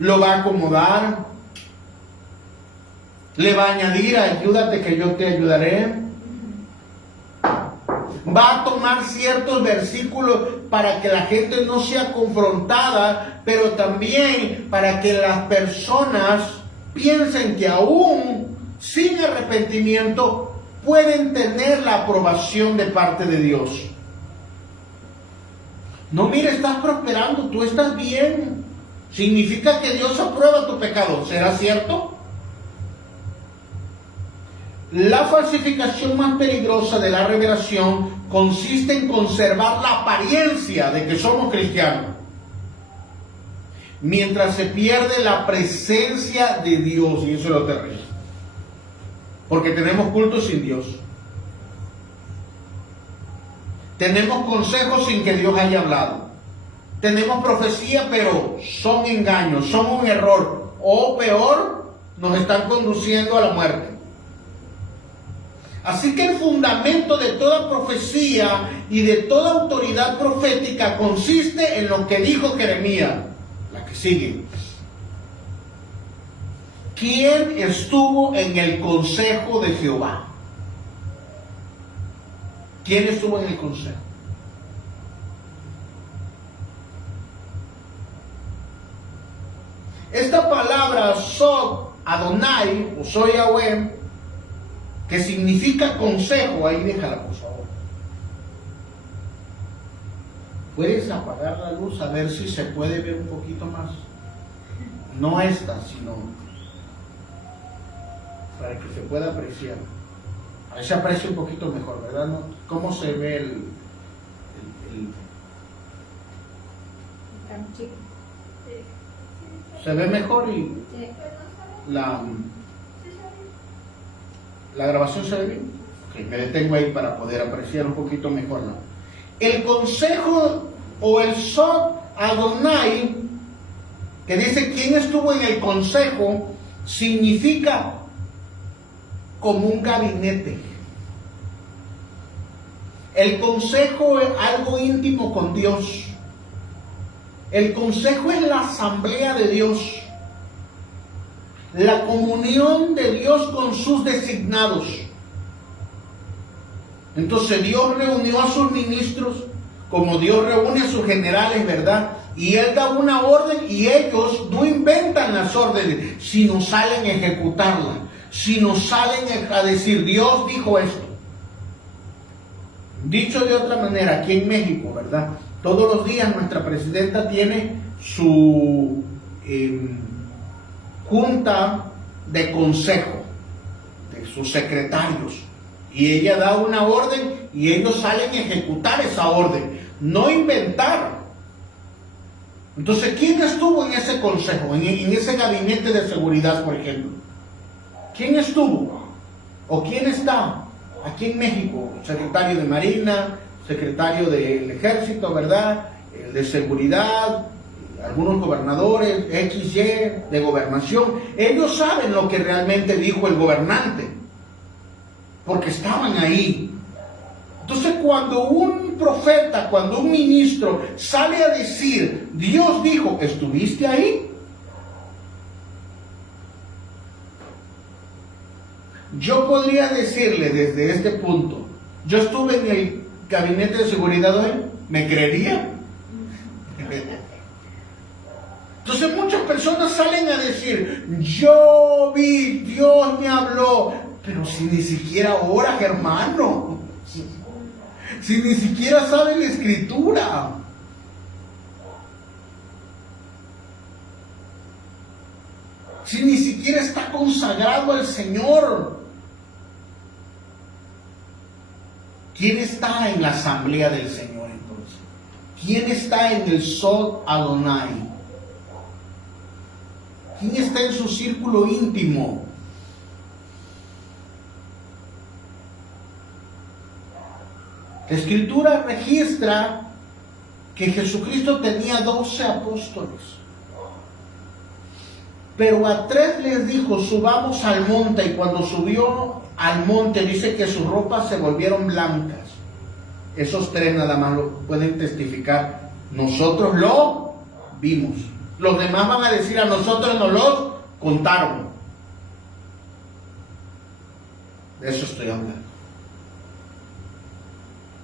lo va a acomodar, le va a añadir, ayúdate que yo te ayudaré. Va a tomar ciertos versículos para que la gente no sea confrontada, pero también para que las personas piensen que aún sin arrepentimiento pueden tener la aprobación de parte de Dios. No, mire, estás prosperando, tú estás bien. Significa que Dios aprueba tu pecado. ¿Será cierto? La falsificación más peligrosa de la revelación consiste en conservar la apariencia de que somos cristianos, mientras se pierde la presencia de Dios, y eso es lo terrible. Porque tenemos cultos sin Dios. Tenemos consejos sin que Dios haya hablado. Tenemos profecía, pero son engaños, son un error. O peor, nos están conduciendo a la muerte. Así que el fundamento de toda profecía y de toda autoridad profética consiste en lo que dijo Jeremías, la que sigue. ¿Quién estuvo en el consejo de Jehová? ¿Quién estuvo en el consejo? Esta palabra Sod Adonai o Soy Yahweh, que significa consejo, ahí déjala por favor. ¿Puedes apagar la luz a ver si se puede ver un poquito más? No esta, sino para que se pueda apreciar. Ahí se aprecia un poquito mejor, ¿verdad? ¿No? ¿Cómo se ve el... Se ve mejor y la grabación se ve bien? Okay, me detengo ahí para poder apreciar un poquito mejor, ¿no? El consejo o el Sod Adonai, que dice quién estuvo en el consejo, significa como un gabinete. El consejo es algo íntimo con Dios. El consejo es la asamblea de Dios, la comunión de Dios con sus designados. Entonces Dios reunió a sus ministros, como Dios reúne a sus generales, ¿verdad? Y Él da una orden y ellos no inventan las órdenes, sino salen a ejecutarlas, sino salen a decir, Dios dijo esto. Dicho de otra manera, aquí en México, ¿verdad? Todos los días nuestra presidenta tiene su junta de consejo, de sus secretarios, y ella da una orden y ellos salen a ejecutar esa orden, no inventar. Entonces, ¿quién estuvo en ese consejo, en ese gabinete de seguridad, por ejemplo? ¿Quién estuvo? ¿O quién está aquí en México? Secretario de Marina, secretario del Ejército, ¿verdad? De Seguridad, algunos gobernadores, XY, de Gobernación. Ellos saben lo que realmente dijo el gobernante, porque estaban ahí. Entonces, cuando un profeta, cuando un ministro sale a decir, Dios dijo, ¿estuviste ahí? Yo podría decirle desde este punto, yo estuve en el gabinete de seguridad hoy, ¿me creería? Entonces muchas personas salen a decir, yo vi, Dios me habló, pero si ni siquiera oras, hermano, si ni siquiera sabe la escritura. Si ni siquiera está consagrado al Señor. ¿Quién está en la asamblea del Señor entonces? ¿Quién está en el Sod Adonai? ¿Quién está en su círculo íntimo? La Escritura registra que Jesucristo tenía 12 apóstoles. Pero a 3 les dijo, subamos al monte, y cuando subió al monte dice que sus ropas se volvieron blancas. Esos 3 nada más lo pueden testificar. Nosotros lo vimos. Los demás van a decir, a nosotros nos los contaron. De eso estoy hablando.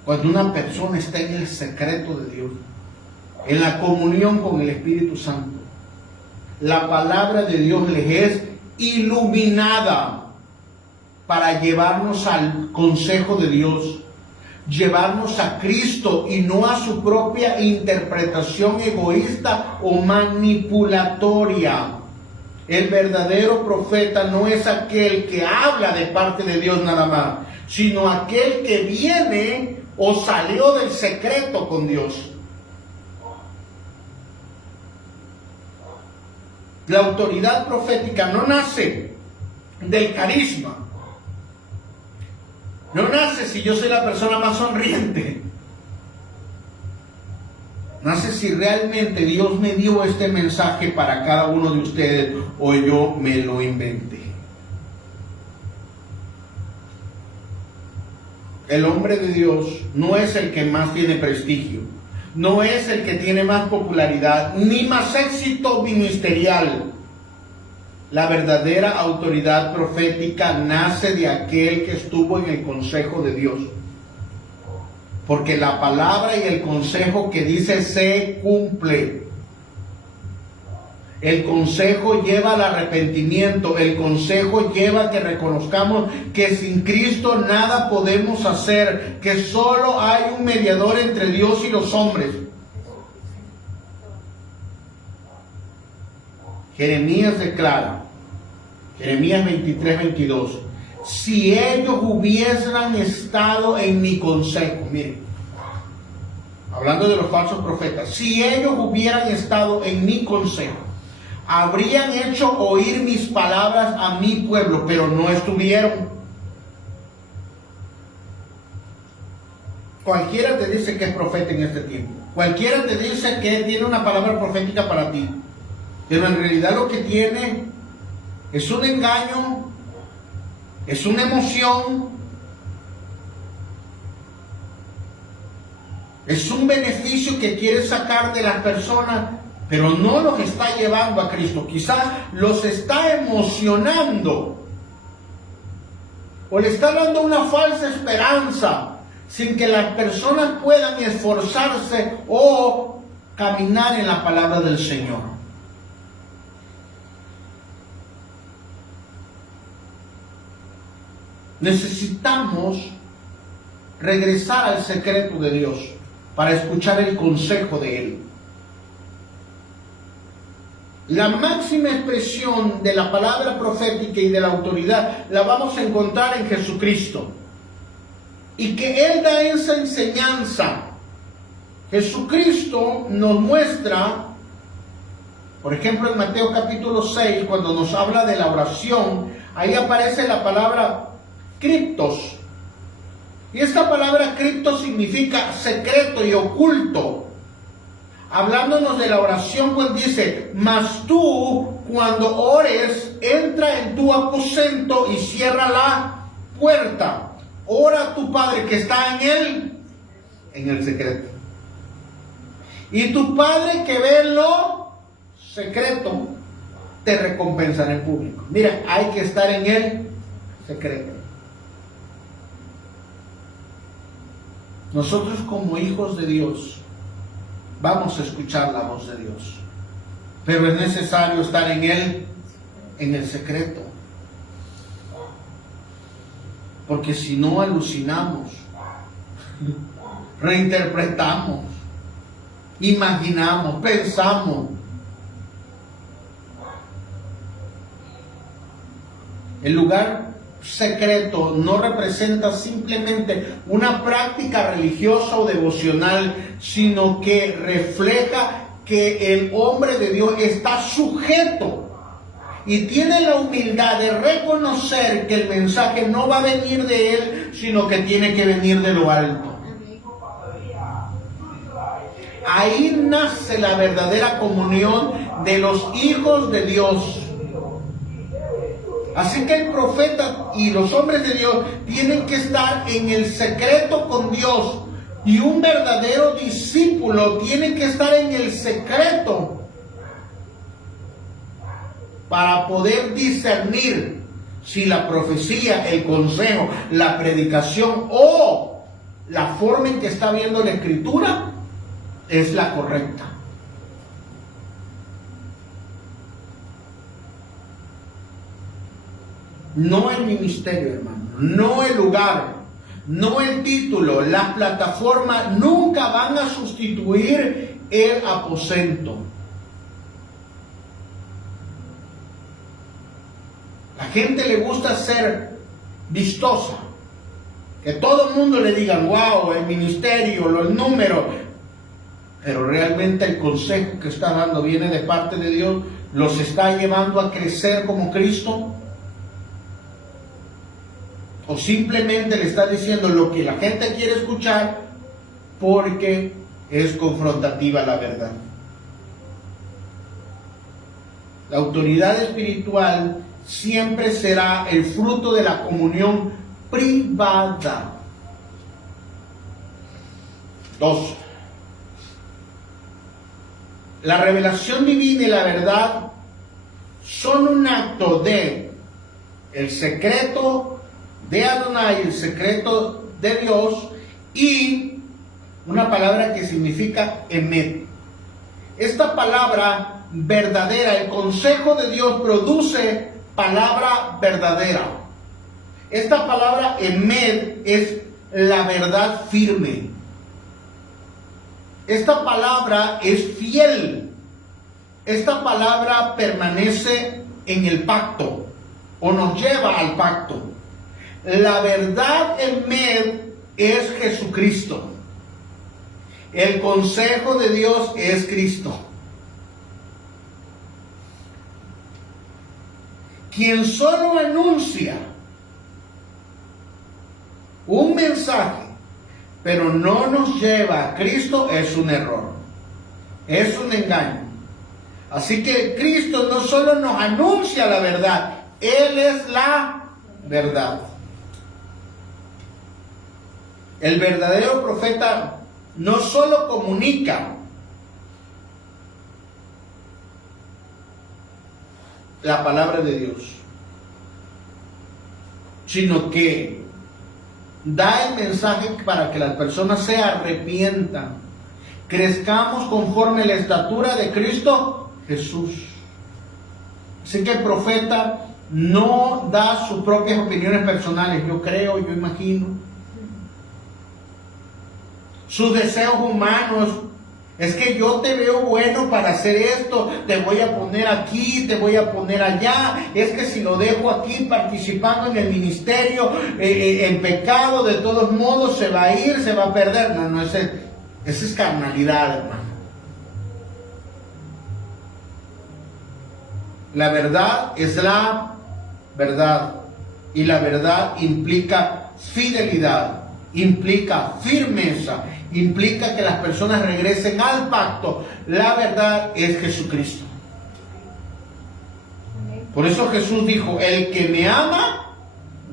Cuando una persona está en el secreto de Dios, en la comunión con el Espíritu Santo, la palabra de Dios les es iluminada para llevarnos al consejo de Dios, llevarnos a Cristo y no a su propia interpretación egoísta o manipulatoria. El verdadero profeta no es aquel que habla de parte de Dios nada más, sino aquel que viene o salió del secreto con Dios. La autoridad profética no nace del carisma. No nace si yo soy la persona más sonriente. Nace si realmente Dios me dio este mensaje para cada uno de ustedes o yo me lo inventé. El hombre de Dios no es el que más tiene prestigio, no es el que tiene más popularidad, ni más éxito ministerial. La verdadera autoridad profética nace de aquel que estuvo en el consejo de Dios. Porque la palabra y el consejo que dice se cumple. El consejo lleva al arrepentimiento. El consejo lleva a que reconozcamos que sin Cristo nada podemos hacer, que solo hay un mediador entre Dios y los hombres. Jeremías declara, Jeremías 23:22, si ellos hubiesen estado en mi consejo, miren, hablando de los falsos profetas, si ellos hubieran estado en mi consejo, habrían hecho oír mis palabras a mi pueblo, pero no estuvieron. Cualquiera te dice que es profeta en este tiempo. Cualquiera te dice que tiene una palabra profética para ti. Pero en realidad lo que tiene es un engaño, es una emoción, es un beneficio que quiere sacar de las personas, pero no los está llevando a Cristo. Quizás los está emocionando o le está dando una falsa esperanza sin que las personas puedan esforzarse o caminar en la palabra del Señor. Necesitamos regresar al secreto de Dios para escuchar el consejo de Él. La máxima expresión de la palabra profética y de la autoridad la vamos a encontrar en Jesucristo. Y que Él da esa enseñanza. Jesucristo nos muestra, por ejemplo en Mateo capítulo 6, cuando nos habla de la oración, ahí aparece la palabra criptos. Y esta palabra criptos significa secreto y oculto. Hablándonos de la oración, pues dice: mas tú, cuando ores, entra en tu aposento y cierra la puerta. Ora a tu Padre que está en el secreto. Y tu Padre que ve en lo secreto, te recompensará en público. Mira, hay que estar en el secreto. Nosotros como hijos de Dios vamos a escuchar la voz de Dios, pero es necesario estar en el secreto, porque si no alucinamos, reinterpretamos, imaginamos, pensamos. El lugar secreto no representa simplemente una práctica religiosa o devocional, sino que refleja que el hombre de Dios está sujeto y tiene la humildad de reconocer que el mensaje no va a venir de él, sino que tiene que venir de lo alto. Ahí nace la verdadera comunión de los hijos de Dios. Así que el profeta y los hombres de Dios tienen que estar en el secreto con Dios. Y un verdadero discípulo tiene que estar en el secreto para poder discernir si la profecía, el consejo, la predicación o la forma en que está viendo la Escritura es la correcta. No el ministerio, hermano, no el lugar, no el título, las plataformas nunca van a sustituir el aposento. La gente le gusta ser vistosa, que todo el mundo le diga: wow, el ministerio, el número, pero realmente el consejo que está dando viene de parte de Dios, los está llevando a crecer como Cristo. O simplemente le está diciendo lo que la gente quiere escuchar porque es confrontativa la verdad. La autoridad espiritual siempre será el fruto de la comunión privada. 2. La revelación divina y la verdad son un acto de el secreto de Adonai, el secreto de Dios, y una palabra que significa emet. Esta palabra verdadera, el consejo de Dios produce palabra verdadera. Esta palabra emet es la verdad firme. Esta palabra es fiel. Esta palabra permanece en el pacto o nos lleva al pacto. La verdad emet es Jesucristo. El consejo de Dios es Cristo. Quien solo anuncia un mensaje, pero no nos lleva a Cristo, es un error, es un engaño. Así que Cristo no solo nos anuncia la verdad, Él es la verdad. El verdadero profeta no solo comunica la palabra de Dios, sino que da el mensaje para que las personas se arrepientan, crezcamos conforme a la estatura de Cristo Jesús. Así que el profeta no da sus propias opiniones personales. Yo creo, yo imagino. sus deseos humanos. Es que yo te veo bueno para hacer esto, te voy a poner aquí, te voy a poner allá. Es que si lo dejo aquí participando en el ministerio, en pecado, de todos modos se va a ir, se va a perder. No, esa es carnalidad, hermano. La verdad es la verdad. Y la verdad implica fidelidad, implica firmeza, implica que las personas regresen al pacto. La verdad es Jesucristo. Por eso Jesús dijo: el que me ama,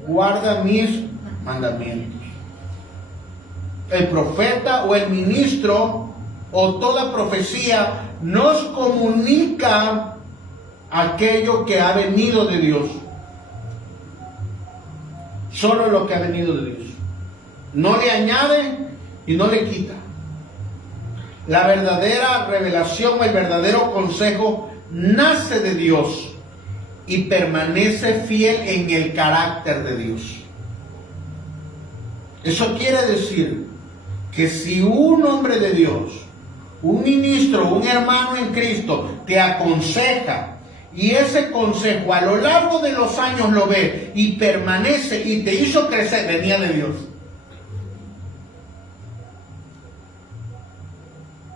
guarda mis mandamientos. El profeta o el ministro o toda profecía nos comunica aquello que ha venido de Dios. Solo lo que ha venido de Dios. No le añade y no le quita. La verdadera revelación, el verdadero consejo nace de Dios y permanece fiel en el carácter de Dios. Eso quiere decir que si un hombre de Dios, un ministro, un hermano en Cristo te aconseja, y ese consejo a lo largo de los años lo ve y permanece y te hizo crecer, venía de Dios.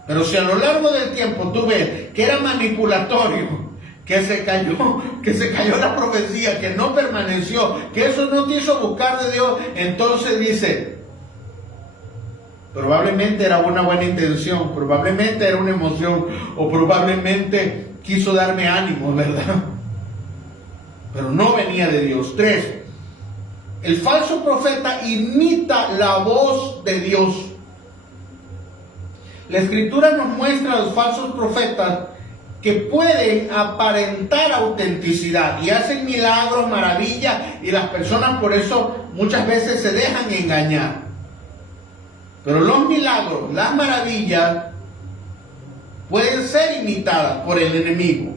Pero si a lo largo del tiempo tú ves que era manipulatorio, que se cayó la profecía, que no permaneció, que eso no te hizo buscar de Dios, entonces dice: probablemente era una buena intención, probablemente era una emoción, o probablemente quiso darme ánimo, ¿verdad? Pero no venía de Dios. 3. El falso profeta imita la voz de Dios. La Escritura nos muestra a los falsos profetas que pueden aparentar autenticidad y hacen milagros, maravillas, y las personas por eso muchas veces se dejan engañar. Pero los milagros, las maravillas, pueden ser imitadas por el enemigo.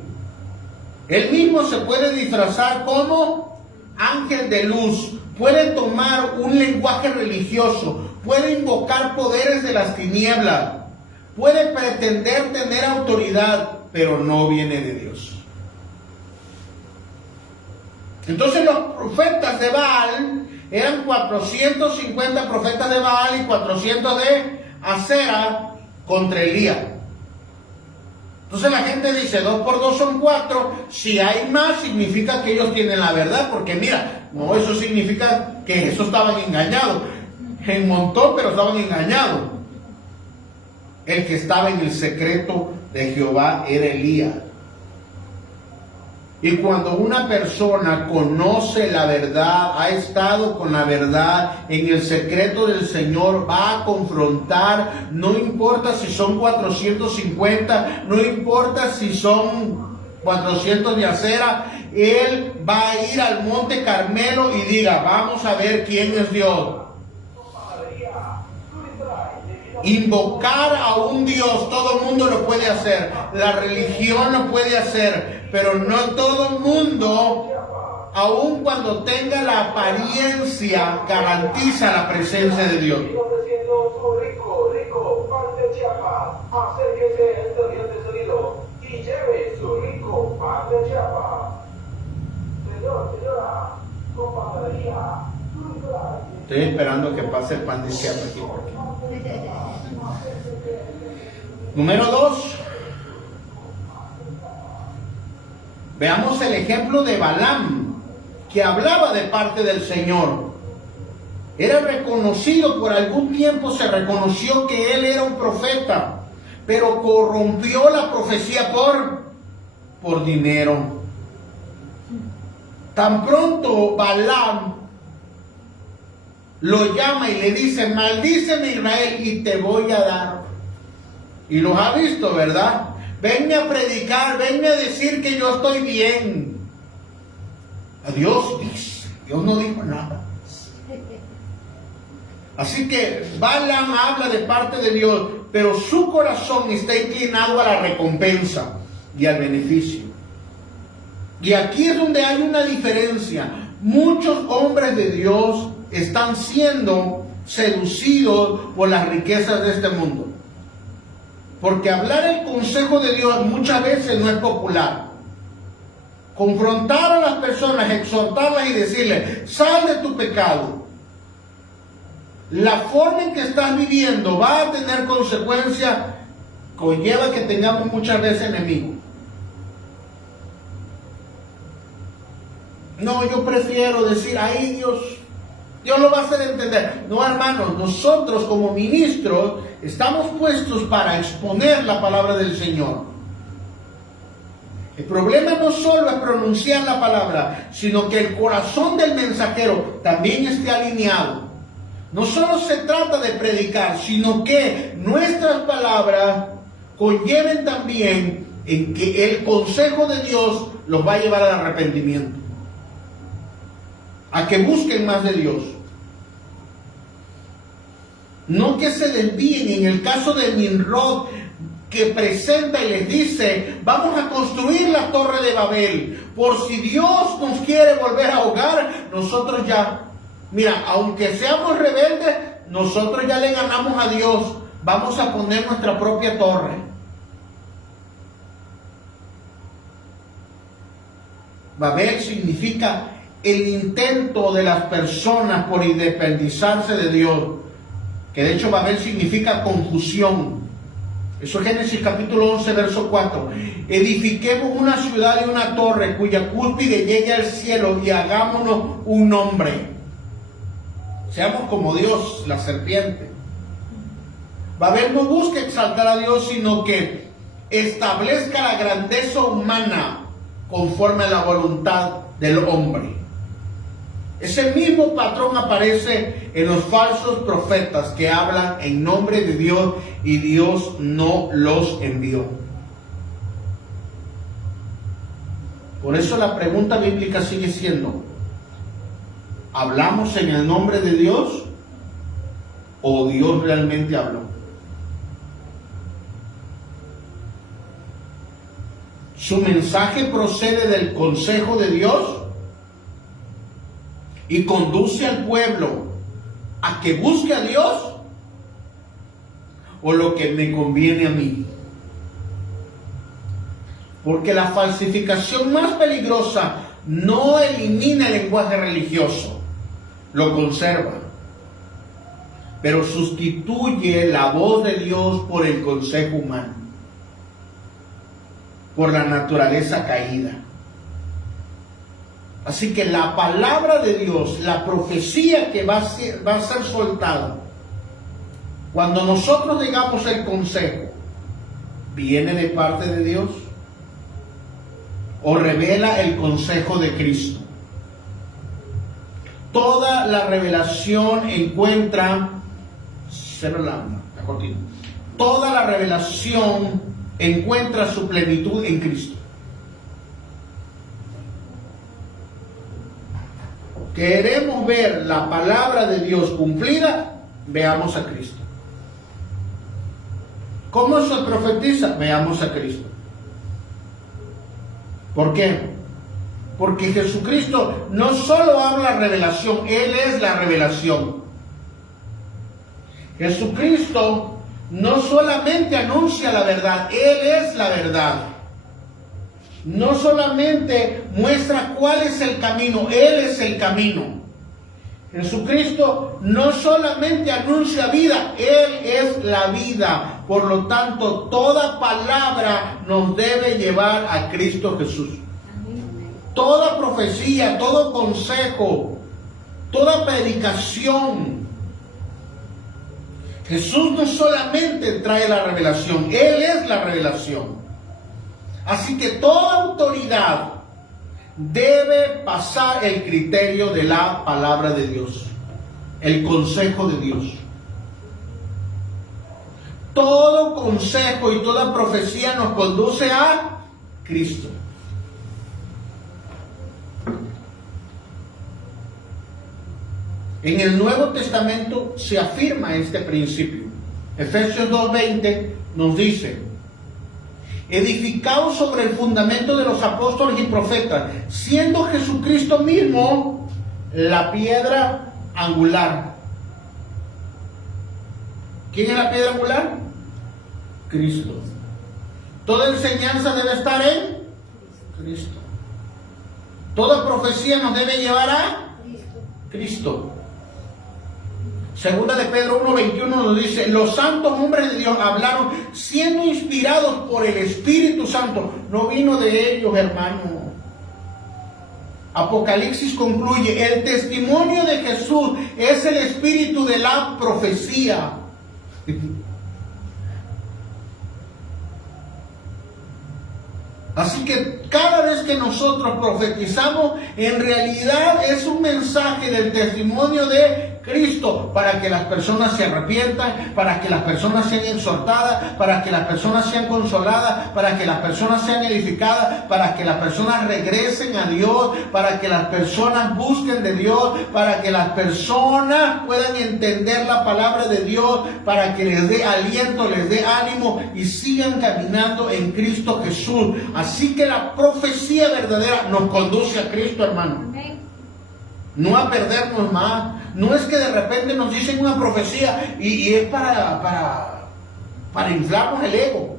Él mismo se puede disfrazar como ángel de luz, puede tomar un lenguaje religioso, puede invocar poderes de las tinieblas, puede pretender tener autoridad, pero no viene de Dios. Entonces los profetas de Baal eran 450 profetas de Baal y 400 de Acera contra Elías. Entonces la gente dice: 2 por 2 son 4. Si hay más, significa que ellos tienen la verdad. Porque mira, no, eso significa que esos estaban engañados. En montón, pero estaban engañados. El que estaba en el secreto de Jehová era Elías. Y cuando una persona conoce la verdad, ha estado con la verdad en el secreto del Señor, va a confrontar, no importa si son 450, no importa si son 400 de Acera, él va a ir al monte Carmelo y diga: vamos a ver quién es Dios. Invocar a un Dios, todo el mundo lo puede hacer, la religión lo puede hacer, pero no todo el mundo, aun cuando tenga la apariencia, garantiza la presencia de Dios. Estoy esperando que pase el pan de Chiapa aquí. Número 2. Veamos el ejemplo de Balaam, que hablaba de parte del Señor. Era reconocido, por algún tiempo se reconoció que él era un profeta, pero corrompió la profecía por dinero. Tan pronto Balaam lo llama y le dice: maldíceme Israel y te voy a dar. Y los ha visto, ¿verdad? Venme a predicar, venme a decir que yo estoy bien. A Dios dice, Dios no dijo nada. Así que Balaam habla de parte de Dios, pero su corazón está inclinado a la recompensa y al beneficio. Y aquí es donde hay una diferencia. Muchos hombres de Dios están siendo seducidos por las riquezas de este mundo. Porque hablar el consejo de Dios muchas veces no es popular. Confrontar a las personas, exhortarlas y decirles, sal de tu pecado. La forma en que estás viviendo va a tener consecuencias, conlleva que tengamos muchas veces enemigos. No, yo prefiero decir, ay Dios lo va a hacer entender. No, hermanos, nosotros como ministros estamos puestos para exponer la palabra del Señor. El problema no solo es pronunciar la palabra, sino que el corazón del mensajero también esté alineado. No solo se trata de predicar, sino que nuestras palabras conlleven también en que el consejo de Dios los va a llevar al arrepentimiento, a que busquen más de Dios. No que se desvíen. En el caso de Nimrod, que presenta y les dice, vamos a construir la torre de Babel, por si Dios nos quiere volver a ahogar, nosotros ya, mira, aunque seamos rebeldes, nosotros ya le ganamos a Dios, vamos a poner nuestra propia torre. Babel significa el intento de las personas por independizarse de Dios, que de hecho Babel significa confusión. Eso es Génesis capítulo 11, verso 4. Edifiquemos una ciudad y una torre cuya cúspide llegue al cielo y hagámonos un nombre. Seamos como Dios, la serpiente. Babel no busca exaltar a Dios, sino que establezca la grandeza humana conforme a la voluntad del hombre. Ese mismo patrón aparece en los falsos profetas que hablan en nombre de Dios y Dios no los envió. Por eso la pregunta bíblica sigue siendo, ¿hablamos en el nombre de Dios o Dios realmente habló? ¿Su mensaje procede del consejo de Dios y conduce al pueblo a que busque a Dios, o lo que me conviene a mí? Porque la falsificación más peligrosa no elimina el lenguaje religioso, lo conserva, pero sustituye la voz de Dios por el consejo humano, por la naturaleza caída. Así que la palabra de Dios, la profecía que va a ser soltada, cuando nosotros digamos el consejo, ¿viene de parte de Dios o revela el consejo de Cristo? Toda la revelación encuentra, toda la revelación encuentra su plenitud en Cristo. Queremos ver la palabra de Dios cumplida, veamos a Cristo. ¿Cómo se profetiza? Veamos a Cristo. ¿Por qué? Porque Jesucristo no solo habla revelación, Él es la revelación. Jesucristo no solamente anuncia la verdad, Él es la verdad. No solamente muestra cuál es el camino, Él es el camino. Jesucristo no solamente anuncia vida, Él es la vida. Por lo tanto, toda palabra nos debe llevar a Cristo Jesús. Toda profecía, todo consejo, toda predicación. Jesús no solamente trae la revelación, Él es la revelación. Así que toda autoridad debe pasar el criterio de la palabra de Dios, el consejo de Dios. Todo consejo y toda profecía nos conduce a Cristo. En el Nuevo Testamento se afirma este principio. Efesios 2:20 nos dice: edificados sobre el fundamento de los apóstoles y profetas, siendo Jesucristo mismo la piedra angular. ¿Quién es la piedra angular? Cristo. Toda enseñanza debe estar en Cristo. Toda profecía nos debe llevar a Cristo. Segunda de Pedro 1:21 nos dice: los santos hombres de Dios hablaron siendo inspirados por el Espíritu Santo. No vino de ellos, hermano. Apocalipsis concluye: el testimonio de Jesús es el espíritu de la profecía. Así que cada vez que nosotros profetizamos, en realidad es un mensaje del testimonio de Cristo, para que las personas se arrepientan, para que las personas sean exhortadas, para que las personas sean consoladas, para que las personas sean edificadas, para que las personas regresen a Dios, para que las personas busquen de Dios, para que las personas puedan entender la palabra de Dios, para que les dé aliento, les dé ánimo y sigan caminando en Cristo Jesús. Así que la profecía verdadera nos conduce a Cristo, hermano. Amén. No a perdernos más. No es que de repente nos dicen una profecía y es para inflarnos el ego.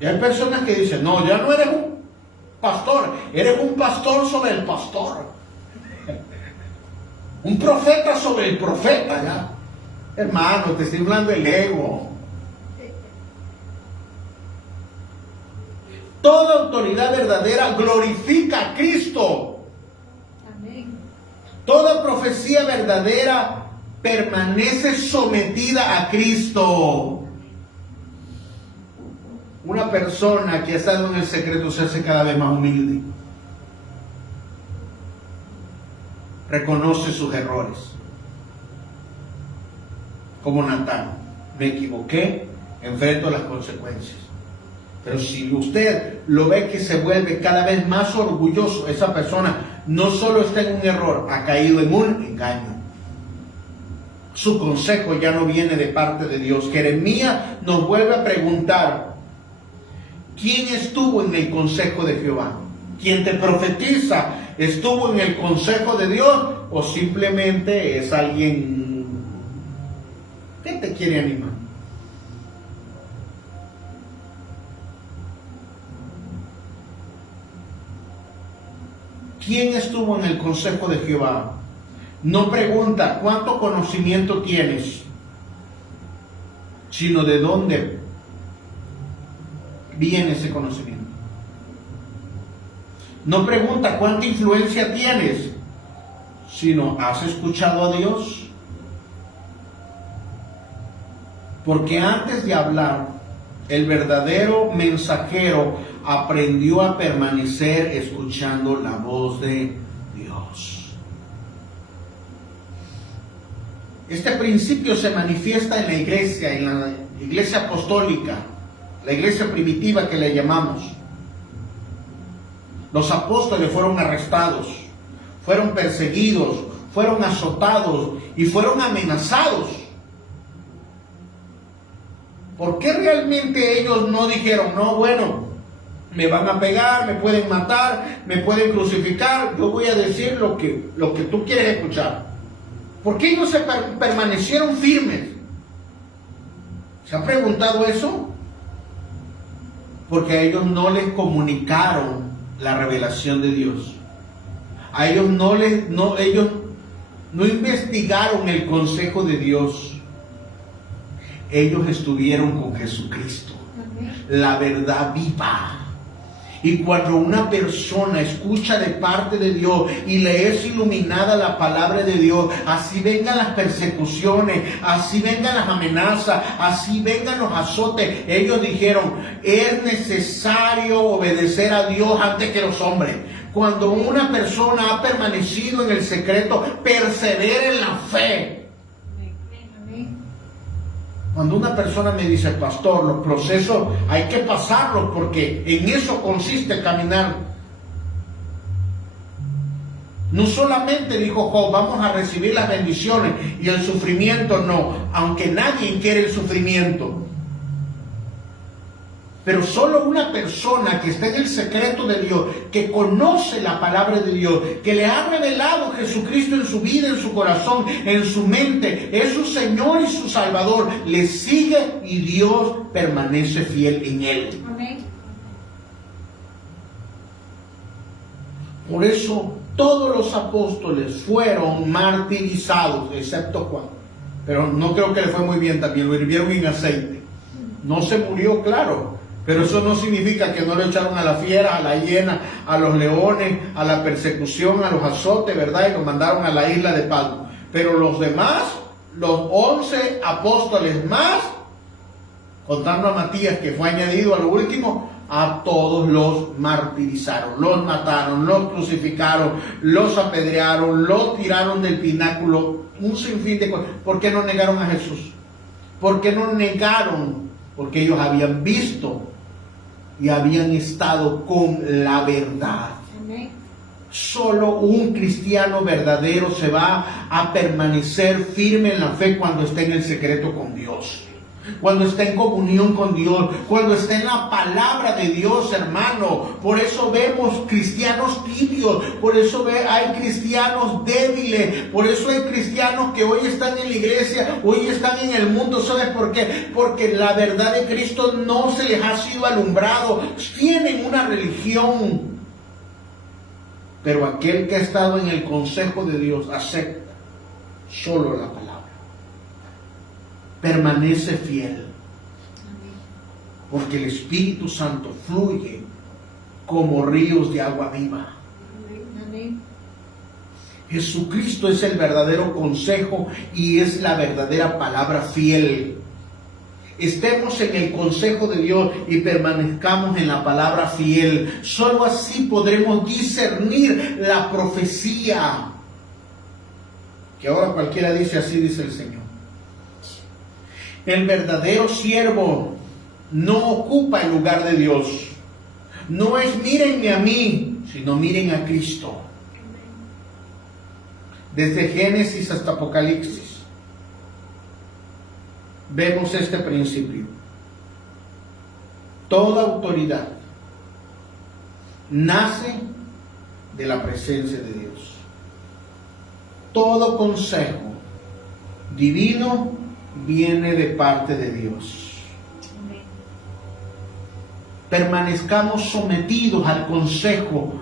Y hay personas que dicen: no, ya no eres un pastor, eres un pastor sobre el pastor. Un profeta sobre el profeta, ya. Hermano, te estoy inflando el ego. Toda autoridad verdadera glorifica a Cristo. Amén. Toda profecía verdadera permanece sometida a Cristo. Una persona que ha estado en el secreto se hace cada vez más humilde. Reconoce sus errores. Como Natán: me equivoqué, enfrento las consecuencias. Pero si usted lo ve que se vuelve cada vez más orgulloso, esa persona no solo está en un error, ha caído en un engaño. Su consejo ya no viene de parte de Dios. Jeremías nos vuelve a preguntar: ¿quién estuvo en el consejo de Jehová? ¿Quién te profetiza estuvo en el consejo de Dios o simplemente es alguien que te quiere animar? ¿Quién estuvo en el consejo de Jehová? No pregunta cuánto conocimiento tienes, sino de dónde viene ese conocimiento. No pregunta cuánta influencia tienes, sino ¿has escuchado a Dios? Porque antes de hablar, el verdadero mensajero aprendió a permanecer escuchando la voz de Dios. Este principio se manifiesta en la iglesia apostólica, la iglesia primitiva que le llamamos. Los apóstoles fueron arrestados, fueron perseguidos, fueron azotados y fueron amenazados. ¿Por qué realmente ellos no dijeron: no, bueno, me van a pegar, me pueden matar, me pueden crucificar, yo voy a decir lo que tú quieres escuchar? ¿Por qué ellos permanecieron firmes? ¿Se han preguntado eso? Porque a ellos no les comunicaron la revelación de Dios. A ellos ellos no investigaron el consejo de Dios. Ellos estuvieron con Jesucristo, la verdad viva. Y cuando una persona escucha de parte de Dios y le es iluminada la palabra de Dios, así vengan las persecuciones, así vengan las amenazas, así vengan los azotes, ellos dijeron: es necesario obedecer a Dios antes que los hombres. Cuando una persona ha permanecido en el secreto, persevera en la fe. Cuando una persona me dice: pastor, los procesos hay que pasarlos porque en eso consiste el caminar. No solamente, dijo Job, vamos a recibir las bendiciones y el sufrimiento no, aunque nadie quiere el sufrimiento. Pero solo una persona que está en el secreto de Dios, que conoce la palabra de Dios, que le ha revelado Jesucristo en su vida, en su corazón, en su mente, es su Señor y su Salvador, le sigue y Dios permanece fiel en él. Amén. Por eso todos los apóstoles fueron martirizados, excepto Juan. Pero no creo que le fue muy bien también, lo hirvieron en aceite. No se murió, claro, pero eso no significa que no lo echaron a la fiera, a la hiena, a los leones, a la persecución, a los azotes, ¿verdad? Y lo mandaron a la isla de Patmos. Pero los demás, los 11 apóstoles más, contando a Matías, que fue añadido a lo último, a todos los martirizaron, los mataron, los crucificaron, los apedrearon, los tiraron del pináculo, un sinfín de cosas. ¿Por qué no negaron a Jesús? ¿Por qué no negaron? Porque ellos habían visto y habían estado con la verdad. Amén. Solo un cristiano verdadero se va a permanecer firme en la fe cuando esté en el secreto con Dios, cuando está en comunión con Dios, cuando está en la palabra de Dios, hermano. Por eso vemos cristianos tibios, por eso hay cristianos débiles, por eso hay cristianos que hoy están en la iglesia, hoy están en el mundo. ¿Sabes por qué? Porque la verdad de Cristo no se les ha sido alumbrado. Tienen una religión, pero aquel que ha estado en el consejo de Dios acepta solo la palabra. Permanece fiel, porque el Espíritu Santo fluye como ríos de agua viva. Amén. Jesucristo es el verdadero consejo y es la verdadera palabra fiel. Estemos en el consejo de Dios y permanezcamos en la palabra fiel. Solo así podremos discernir la profecía, que ahora cualquiera dice: así dice el Señor. El verdadero siervo no ocupa el lugar de Dios. No es mírenme a mí, sino miren a Cristo. Desde Génesis hasta Apocalipsis vemos este principio. Toda autoridad nace de la presencia de Dios. Todo consejo divino viene de parte de Dios. Amén. Permanezcamos sometidos al consejo,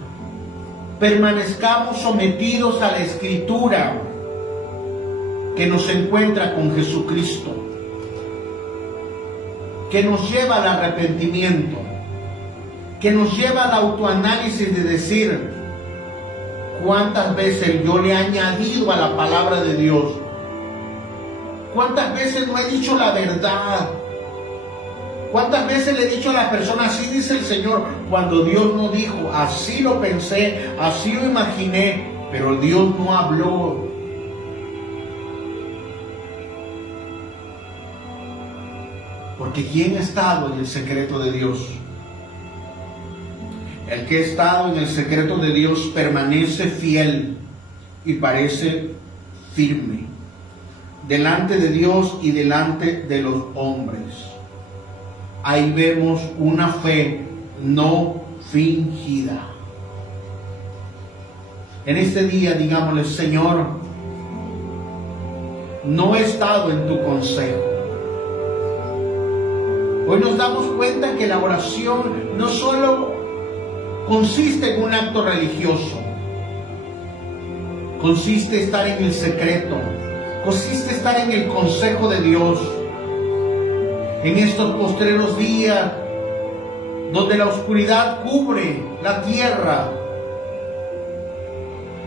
permanezcamos sometidos a la Escritura que nos encuentra con Jesucristo, que nos lleva al arrepentimiento, que nos lleva al autoanálisis de decir: ¿cuántas veces yo le he añadido a la palabra de Dios? ¿Cuántas veces no he dicho la verdad? ¿Cuántas veces le he dicho a la persona: así dice el Señor, cuando Dios no dijo? Así lo pensé, así lo imaginé, pero Dios no habló. Porque ¿quién ha estado en el secreto de Dios? El que ha estado en el secreto de Dios permanece fiel y parece firme delante de Dios y delante de los hombres. Ahí vemos una fe no fingida. En este día digámosle: Señor, no he estado en tu consejo. Hoy nos damos cuenta que la oración no solo consiste en un acto religioso, consiste en estar en el secreto, consiste estar en el consejo de Dios. En estos postreros días, donde la oscuridad cubre la tierra,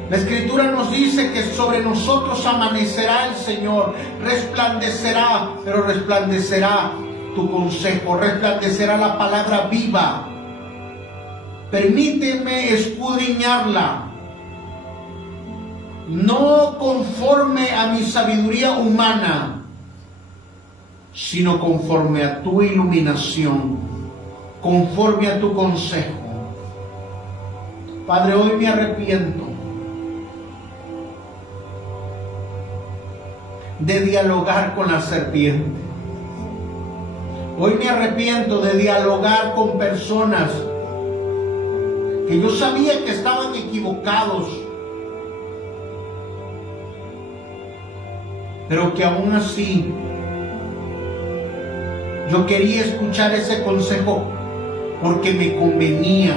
la Escritura nos dice que sobre nosotros amanecerá el Señor, resplandecerá, pero resplandecerá tu consejo, resplandecerá la palabra viva. Permíteme escudriñarla, no conforme a mi sabiduría humana, sino conforme a tu iluminación, conforme a tu consejo. Padre, hoy me arrepiento de dialogar con la serpiente. Hoy me arrepiento de dialogar con personas que yo sabía que estaban equivocados, pero que aún así yo quería escuchar ese consejo porque me convenía,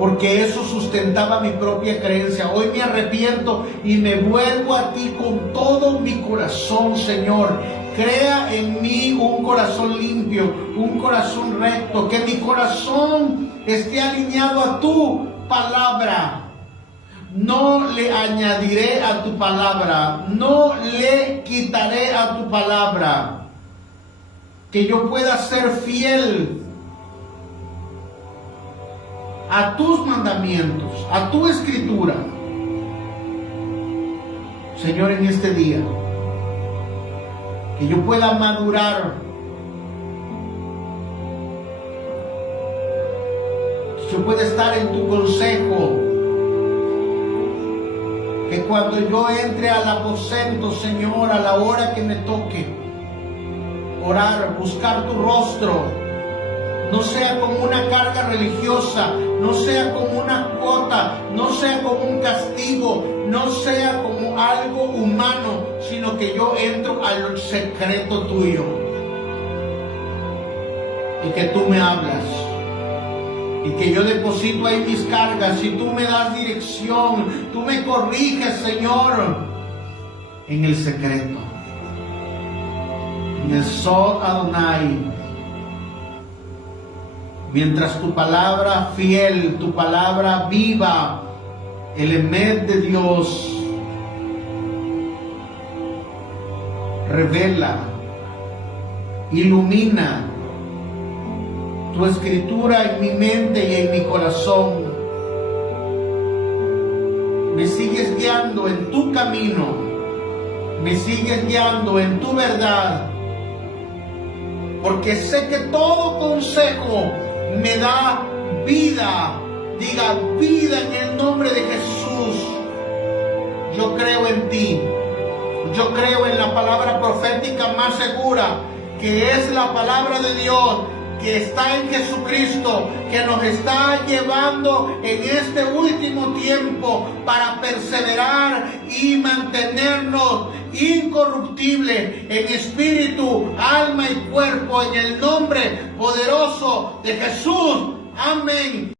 porque eso sustentaba mi propia creencia. Hoy me arrepiento y me vuelvo a ti con todo mi corazón, Señor. Crea en mí un corazón limpio, un corazón recto, que mi corazón esté alineado a tu palabra. No le añadiré a tu palabra, no le quitaré a tu palabra. Que yo pueda ser fiel a tus mandamientos, a tu escritura. Señor, en este día, que yo pueda madurar, que yo pueda estar en tu consejo, que cuando yo entre al aposento, Señor, a la hora que me toque orar, buscar tu rostro, no sea como una carga religiosa, no sea como una cuota, no sea como un castigo, no sea como algo humano, sino que yo entro al secreto tuyo y que tú me hablas y que yo deposito ahí mis cargas y tú me das dirección, tú me corriges, Señor, en el secreto, en el Sod Adonai. Mientras tu palabra fiel, tu palabra viva, el Emet de Dios, revela, ilumina tu escritura en mi mente y en mi corazón. Me sigues guiando en tu camino, me sigues guiando en tu verdad, porque sé que todo consejo me da vida. Diga vida en el nombre de Jesús. Yo creo en ti. Yo creo en la palabra profética más segura, que es la palabra de Dios, que está en Jesucristo, que nos está llevando en este último tiempo para perseverar y mantenernos incorruptible en espíritu, alma y cuerpo, en el nombre poderoso de Jesús. Amén.